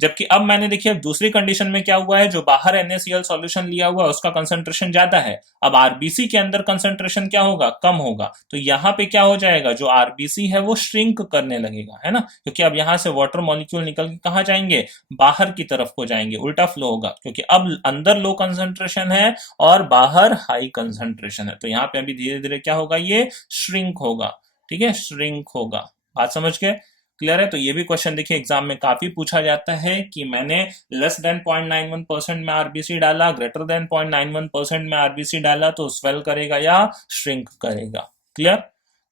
जबकि अब मैंने देखिए दूसरी कंडीशन में क्या हुआ है, जो बाहर NaCl सॉल्यूशन लिया हुआ है उसका कंसंट्रेशन ज्यादा है, अब आरबीसी के अंदर कंसंट्रेशन क्या होगा, कम होगा। तो यहां पे क्या हो जाएगा, जो आरबीसी है वो श्रिंक करने लगेगा, है ना, क्योंकि अब यहां से वाटर मॉलिक्यूल निकल के कहां जाएंगे, बाहर की तरफ को जाएंगे, उल्टा फ्लो होगा, क्योंकि अब अंदर लो कंसंट्रेशन है और बाहर हाई कंसंट्रेशन है। तो यहाँ पे अभी धीरे धीरे क्या होगा, ये श्रिंक होगा। ठीक है, श्रिंक होगा। बात समझ गए, क्लियर है? तो ये भी क्वेश्चन देखिए एग्जाम में काफी पूछा जाता है कि मैंने लेस देन 0.91% में आरबीसी डाला, ग्रेटर देन 0.91% में आरबीसी डाला, तो स्वेल करेगा या श्रिंक करेगा। क्लियर?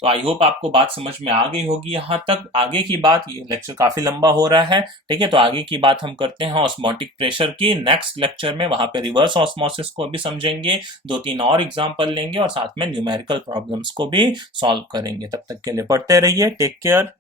तो आई होप आपको बात समझ में आ गई होगी यहां तक। आगे की बात, ये लेक्चर काफी लंबा हो रहा है, ठीक है, तो आगे की बात हम करते हैं ऑस्मोटिक प्रेशर की नेक्स्ट लेक्चर में। वहां पे रिवर्स ऑस्मोसिस को भी समझेंगे, 2-3 और एग्जाम्पल लेंगे और साथ में न्यूमेरिकल प्रॉब्लम्स को भी सॉल्व करेंगे। तब तक के लिए पढ़ते रहिए, टेक केयर।